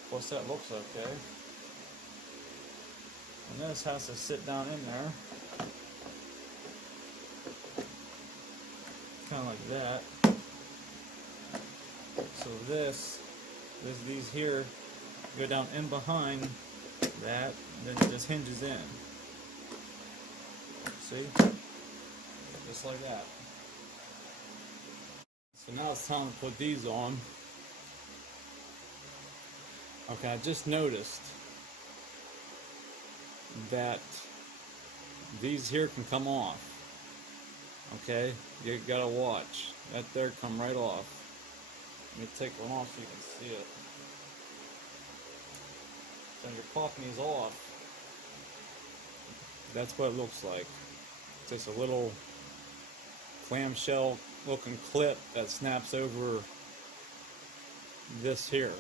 Plus that looks okay. And this has to sit down in there. Kind of like that. So these here go down in behind that, then it just hinges in. See? Just like that. So now it's time to put these on. Okay, I just noticed that these here can come off. Okay, you gotta watch. That there come right off. Let me take one off so you can see it. So you're popping these off. That's what it looks like. Just a little clamshell looking clip that snaps over this here.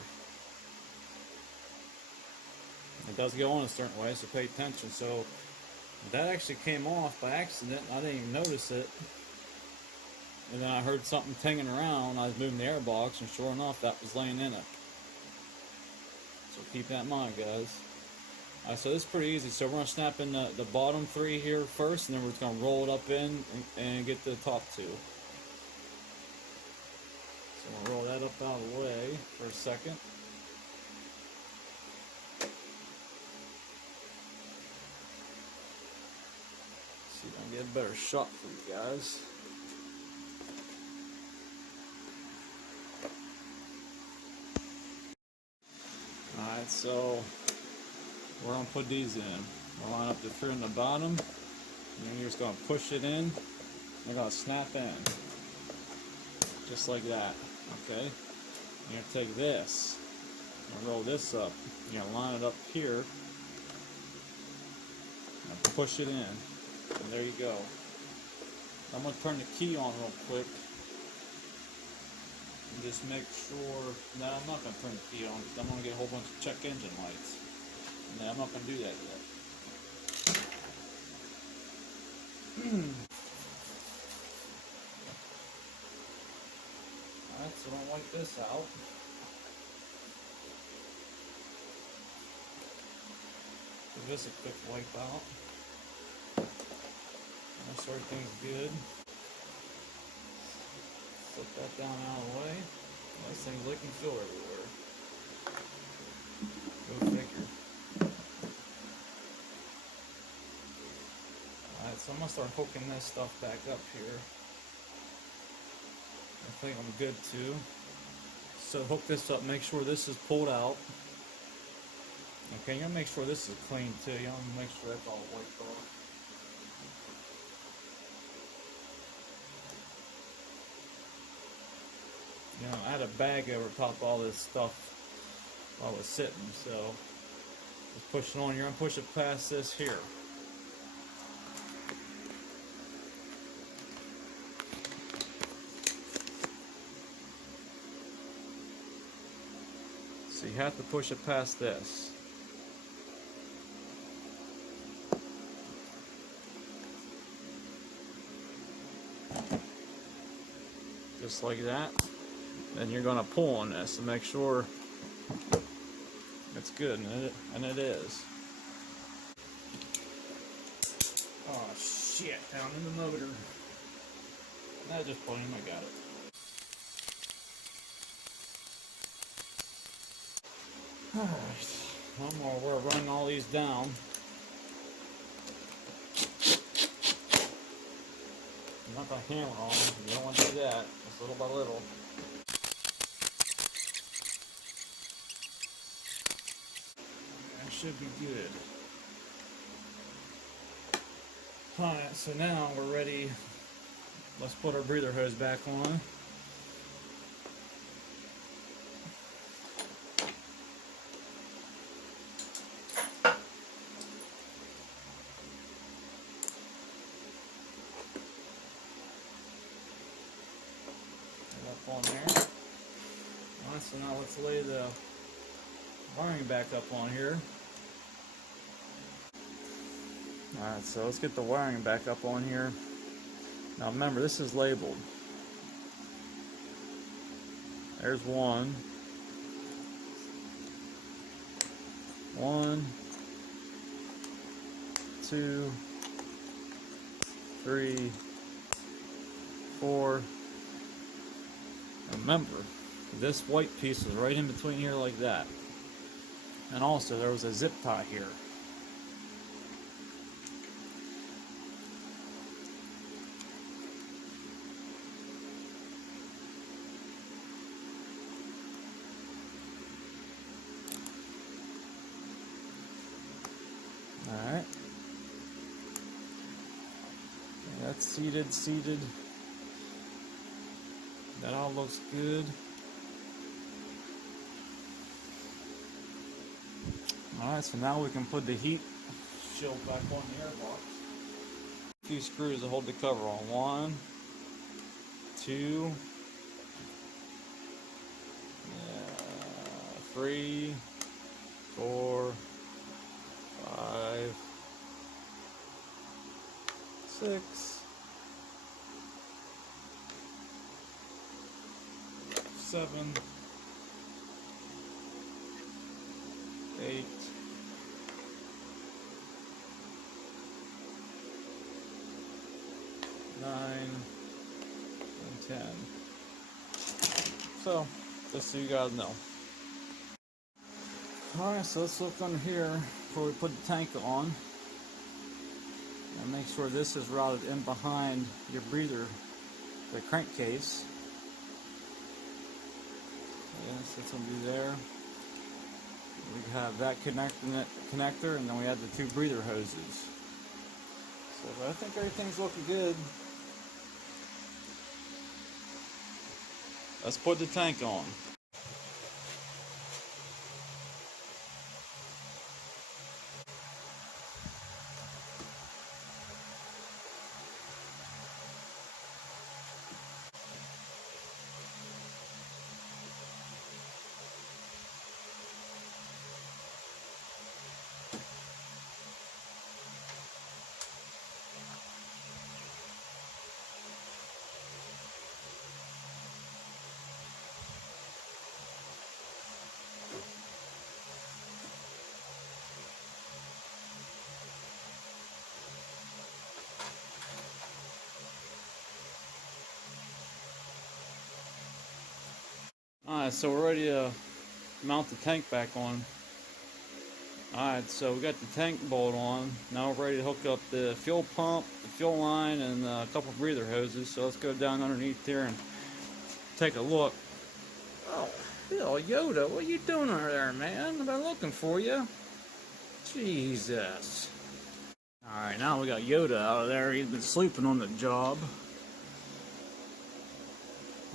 It does go on a certain way, so pay attention. So that actually came off by accident. I didn't even notice it. And then I heard something tinging around. I was moving the air box, and sure enough, that was laying in it. So keep that in mind, guys. Alright, so this is pretty easy. So we're going to snap in the bottom three here first, and then we're just going to roll it up in and get to the top two. So we'll roll that up out of the way for a second. See if I can get a better shot for you guys. Alright, so we're going to put these in. We'll line up the three in the bottom, and then you're just going to push it in, and they're going to snap in. Just like that, okay? You're going to take this, and roll this up. You're going to line it up here, and push it in, and there you go. I'm going to turn the key on real quick. And just make sure, no, I'm not going to turn the key on because I'm going to get a whole bunch of check engine lights. No, I'm not going to do that yet. Alright, so I'm going to wipe this out. Give this a quick wipe out. Make sure everything's good. Slip that down out of the way. This thing's leaking fuel everywhere. Go figure. Alright, so I'm going to start hooking this stuff back up here. I think I'm good too. So hook this up, make sure this is pulled out. Okay, you're going to make sure this is clean too. You want to make sure that's all wiped off. You know, I had a bag over top of all this stuff while it was sitting, so just push it on. You're going to push it past this here. So you have to push it past this. Just like that. Then you're going to pull on this to make sure it's good, and it is. Oh shit, down in the motor. I just put him, I got it. Alright, one more, we're running all these down. I'm not going to hammer on them, you don't want to do that, just little by little. should be good. Alright, so now we're ready. Let's put our breather hose back on. Up on there. Alright, so now let's lay the wiring back up on here. Alright, so let's get the wiring back up on here. Now remember, this is labeled. There's one. 1, 2, 3, 4. Remember, this white piece is right in between here like that. And also there was a zip tie here. Alright. That's seated. That all looks good. Alright, so now we can put the heat shield back on the airbox. A few screws to hold the cover on. 1, 2, 3, 4, 5, 6, 7, 8, 9, and 10. So, just so you guys know. Alright, so let's look under here before we put the tank on. And make sure this is routed in behind your breather, the crankcase. Yes, that's going to be there. We have that connector, and then we have the 2 breather hoses. So I think everything's looking good. Let's put the tank on. Alright, so we're ready to mount the tank back on. Alright, so we got the tank bolt on. Now we're ready to hook up the fuel pump, the fuel line, and a couple breather hoses. So let's go down underneath here and take a look. Oh, Bill, Yoda, what are you doing over there, man? I've been looking for you. Jesus. Alright, now we got Yoda out of there. He's been sleeping on the job.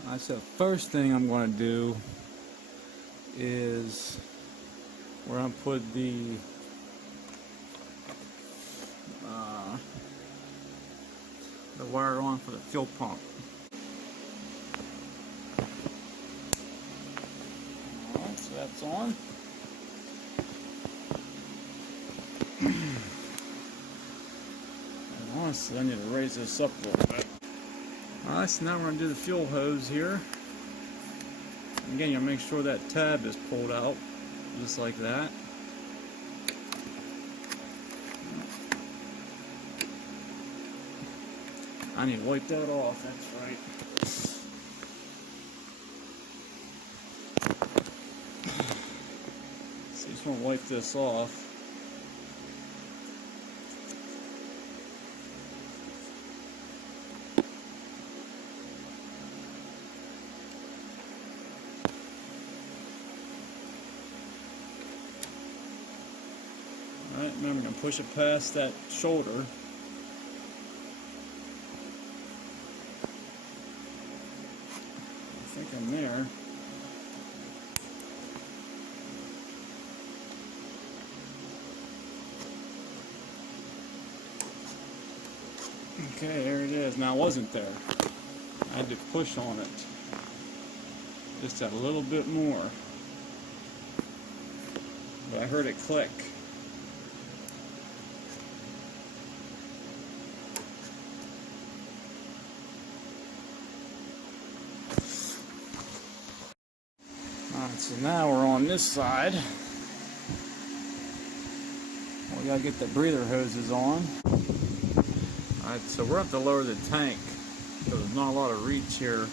Alright, so first thing I'm going to do is we're going to put the wire on for the fuel pump. Alright, so that's on. And honestly, I need to raise this up a little bit. Alright, so now we're going to do the fuel hose here. Again, you'll make sure that tab is pulled out, just like that. I need to wipe that off, that's right. So you just want to wipe this off. Alright, remember, I'm going to push it past that shoulder. I think I'm there. Okay, there it is. Now, I wasn't there. I had to push on it. Just a little bit more. But I heard it click. Alright, so now we're on this side. We gotta get the breather hoses on. Alright, so we're have to lower the tank because there's not a lot of reach here.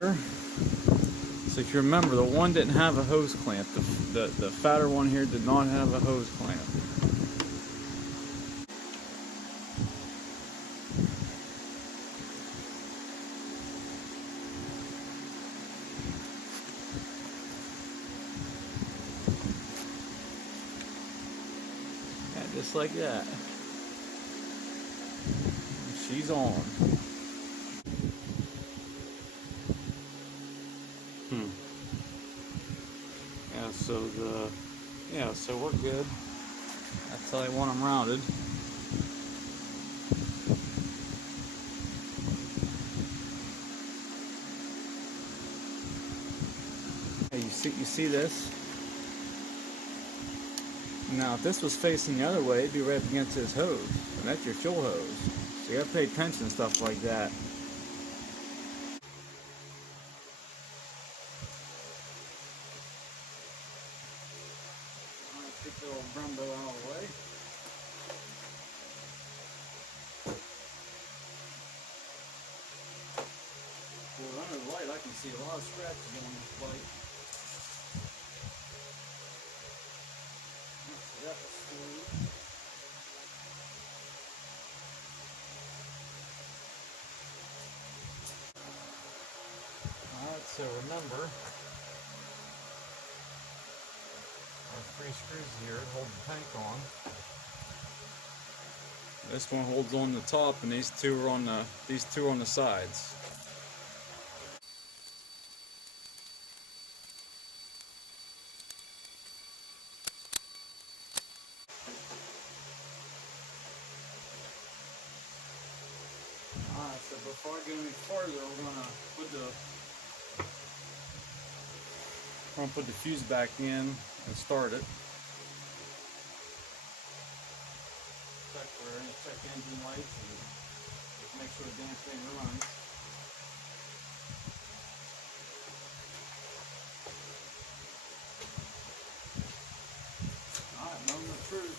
So if you remember, the one didn't have a hose clamp. The fatter one here did not have a hose clamp. Yeah, just like that. She's on. Yeah, so we're good. That's how I want them rounded. Hey, you see this? Now, if this was facing the other way, it'd be right up against this hose, and that's your fuel hose. So you gotta pay attention to stuff like that. Get the old Brembo out of the way. Well, under the light, I can see a lot of scratches on this light. That's screwed. Alright, so remember, our 3 screws here hold the tank on. This one holds on the top, and these two are on the sides. Alright, so before I go any further, we're gonna put the fuse back in and start it. Check engine lights and just make sure the damn thing runs. Alright, moment of truth.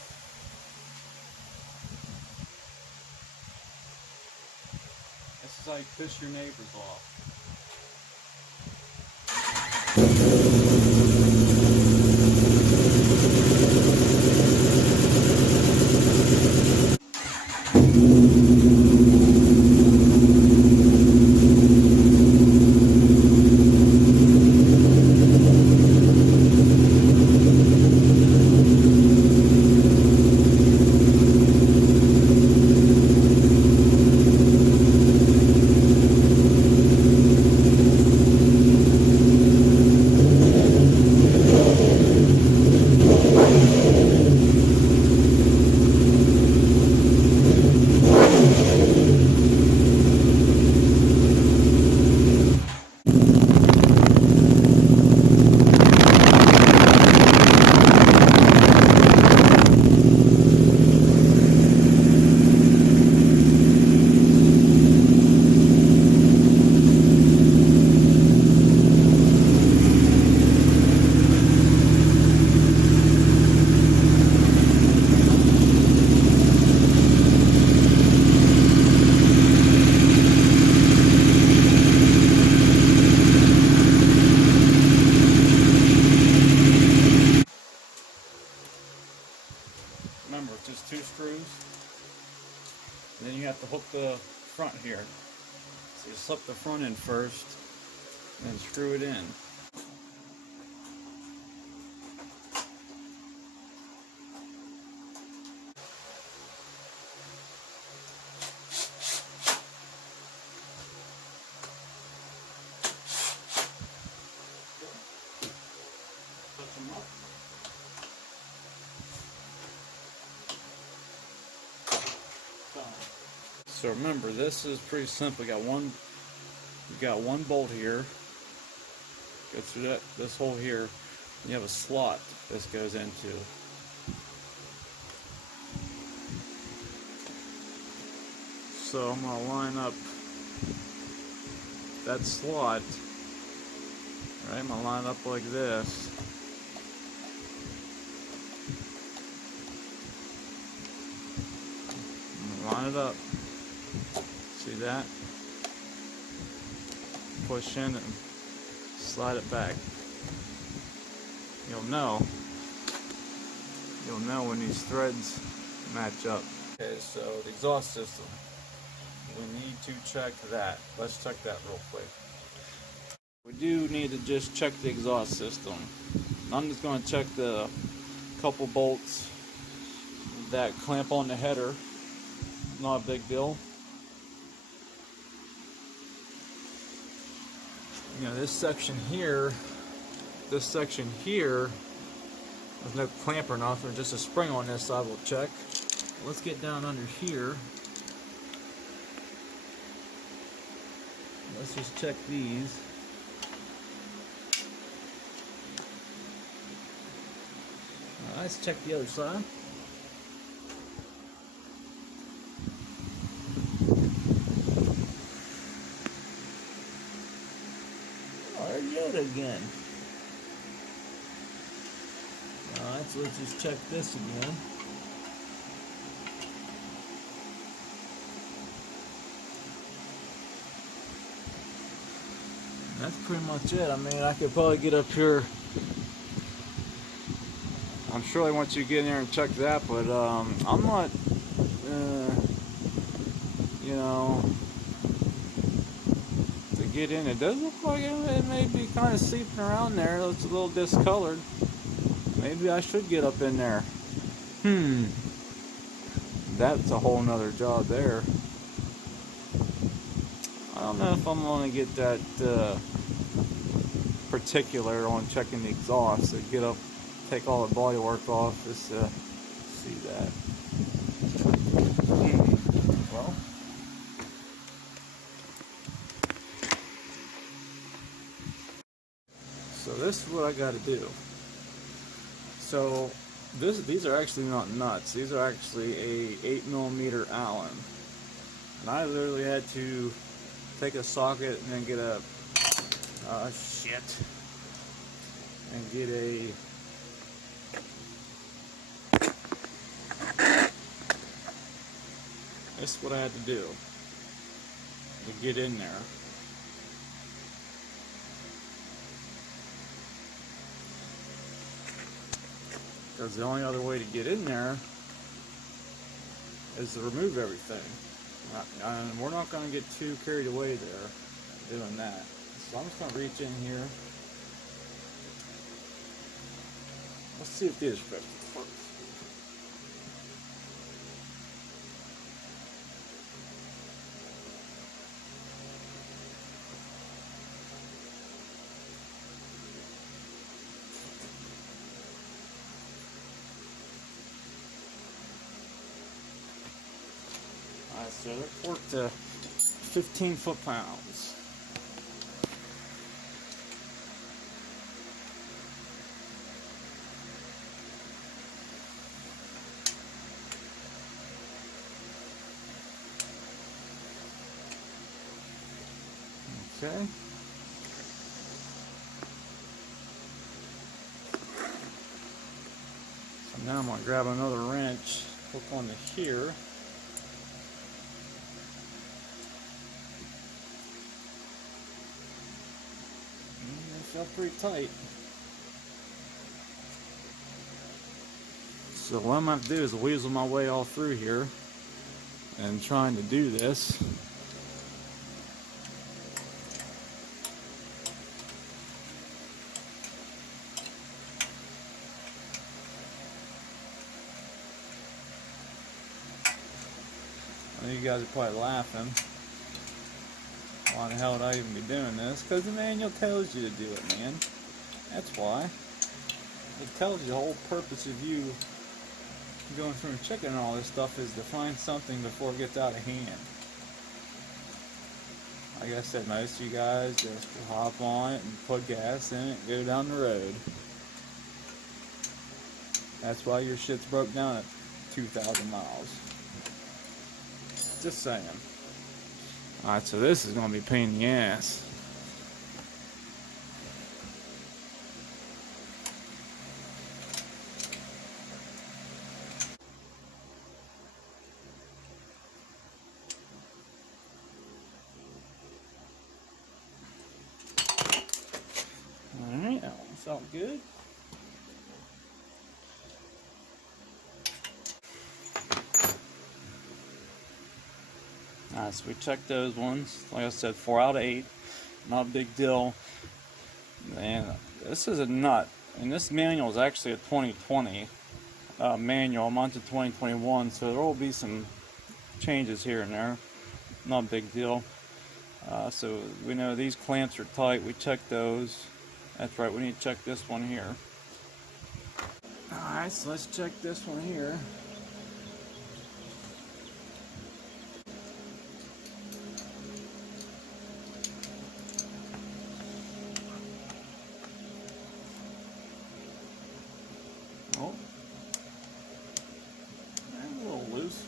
This is how you piss your neighbors off. Remember, it's just 2 screws, and then you have to hook the front here. So you slip the front end first, and screw it in. Touch them up. So remember, this is pretty simple. You got one bolt here. Go through this hole here. You have a slot this goes into. So I'm gonna line up that slot. Right, I'm gonna line up like this. Line it up. See that? Push in and slide it back. You'll know when these threads match up. Okay, so the exhaust system. We need to check that. Let's check that real quick. We do need to just check the exhaust system. I'm just going to check the couple bolts that clamp on the header. Not a big deal. You know, this section here, there's no clamp or nothing, just a spring on this side. We'll check. Let's get down under here. Let's just check these. Let's check the other side. Again. Alright, so let's just check this again. That's pretty much it. I mean, I could probably get up here. I'm sure they want you to get in there and check that, but I'm not, you know, get in. It does look like it may be kind of seeping around there. It's a little discolored. Maybe I should get up in there. That's a whole nother job there. I don't know if I'm going to get that particular on checking the exhaust. So get up, take all the body work off, just to see that. Well, so this is what I got to do. So these are actually not nuts. These are actually a 8mm Allen. And I literally had to take a socket and then get a and get a this is what I had to do to get in there. Because the only other way to get in there is to remove everything. And we're not going to get too carried away there doing that. So I'm just going to reach in here. Let's see if these work. Alright, so they're torqued to 15 foot-pounds. Okay. So now I'm going to grab another wrench, hook onto here. It felt pretty tight. So what I'm going to do is weasel my way all through here and trying to do this. you guys are probably laughing. Why the hell would I even be doing this? Because the manual tells you to do it, man. That's why. It tells you the whole purpose of you going through and checking all this stuff is to find something before it gets out of hand. Like I said, most of you guys just hop on it and put gas in it and go down the road. That's why your shit's broke down at 2,000 miles. Just saying. Alright, so this is going to be a pain in the ass. Alright, that one felt good. Alright, so we checked those ones. Like I said, 4 out of 8. Not a big deal. And this is a nut. And this manual is actually a 2020 manual. I'm on to 2021, so there will be some changes here and there. Not a big deal. So we know these clamps are tight. We checked those. That's right, we need to check this one here. Alright, so let's check this one here. Oh, a little loose.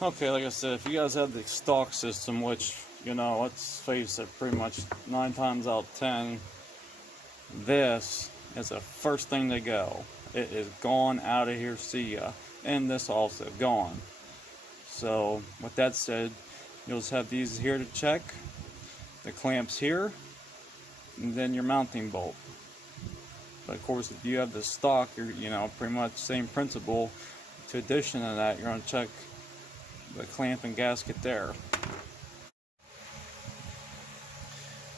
Okay, like I said, if you guys have the stock system, which, you know, let's face it, pretty much 9 times out of 10, this is the first thing to go. It is gone, out of here, see ya. And this also gone. So, with that said, you'll just have these here to check, the clamps here, and then your mounting bolt. But of course, if you have the stock, you're, you know, pretty much same principle. To addition to that, you're going to check the clamp and gasket there.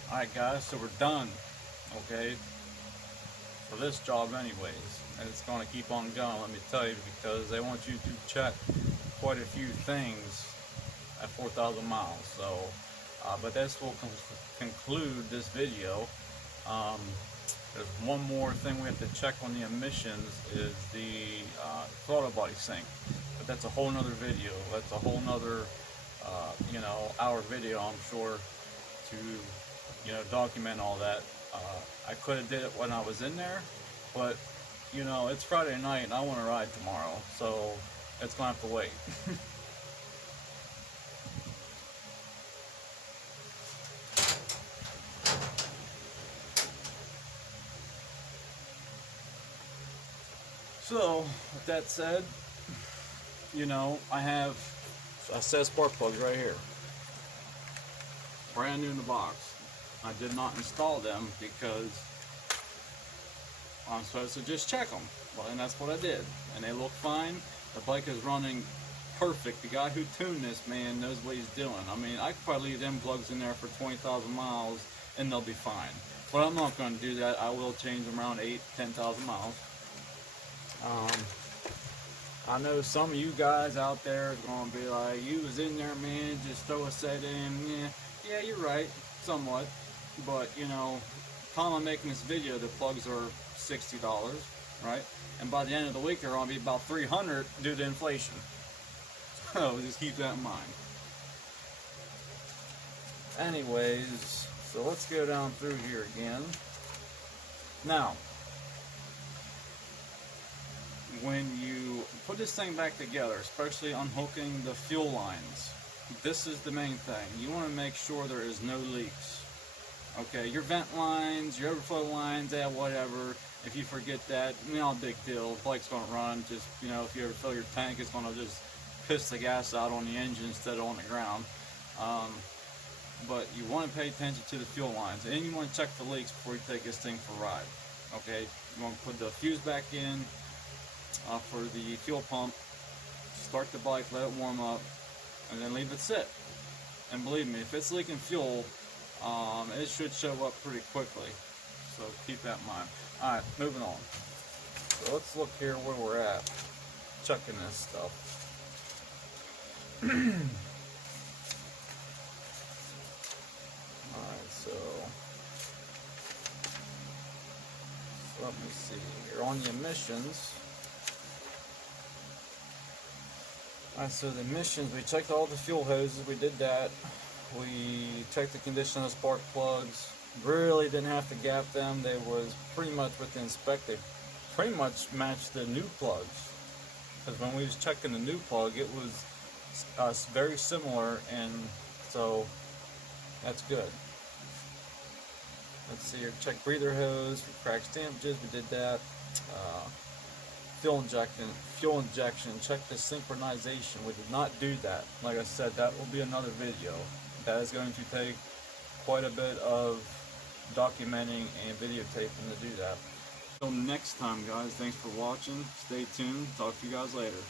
Alright guys, so we're done, okay, for this job anyways, and it's going to keep on going, let me tell you, because they want you to check quite a few things at 4,000 miles, so, but this will conclude this video. There's one more thing we have to check on the emissions, is the throttle body sync. But that's a whole nother video. That's a whole nother, you know, hour video, I'm sure, to, you know, document all that. I could have did it when I was in there, but, you know, it's Friday night and I want to ride tomorrow, so it's going to have to wait. So, with that said, you know, I have a set of spark plugs right here. Brand new in the box. I did not install them because I'm supposed to just check them. Well, and that's what I did. And they look fine. The bike is running perfect. The guy who tuned this, man, knows what he's doing. I mean, I could probably leave them plugs in there for 20,000 miles and they'll be fine. But I'm not going to do that. I will change them around 10,000 miles. I know some of you guys out there are going to be like, you was in there, man, just throw a set in. Yeah, you're right, somewhat. But, you know, time I'm making this video, the plugs are $60, right? And by the end of the week, they're going to be about $300 due to inflation. So just keep that in mind. Anyways, so let's go down through here again. Now, when you put this thing back together, especially unhooking the fuel lines, this is the main thing. You want to make sure there is no leaks. Okay, your vent lines, your overflow lines, yeah, whatever. If you forget that, not a big deal. The bike's going to run. Just, you know, if you ever fill your tank, it's going to just piss the gas out on the engine instead of on the ground. But you want to pay attention to the fuel lines, and you want to check the leaks before you take this thing for a ride. Okay, you want to put the fuse back in for the fuel pump, start the bike, let it warm up, and then leave it sit. And believe me, if it's leaking fuel, it should show up pretty quickly. So keep that in mind. Alright, moving on. So let's look here where we're at, checking this stuff. Alright, so let me see here on the emissions. Alright, so the emissions, we checked all the fuel hoses, we did that. We checked the condition of the spark plugs. Really didn't have to gap them. They was pretty much within spec. They pretty much matched the new plugs. Because when we was checking the new plug, it was very similar, and so that's good. Let's see here. Check breather hose for cracks, damages. We did that. Fuel injection. Check the synchronization. We did not do that. Like I said, that will be another video. That is going to take quite a bit of documenting and videotaping to do that. Until next time, guys, thanks for watching. Stay tuned. Talk to you guys later.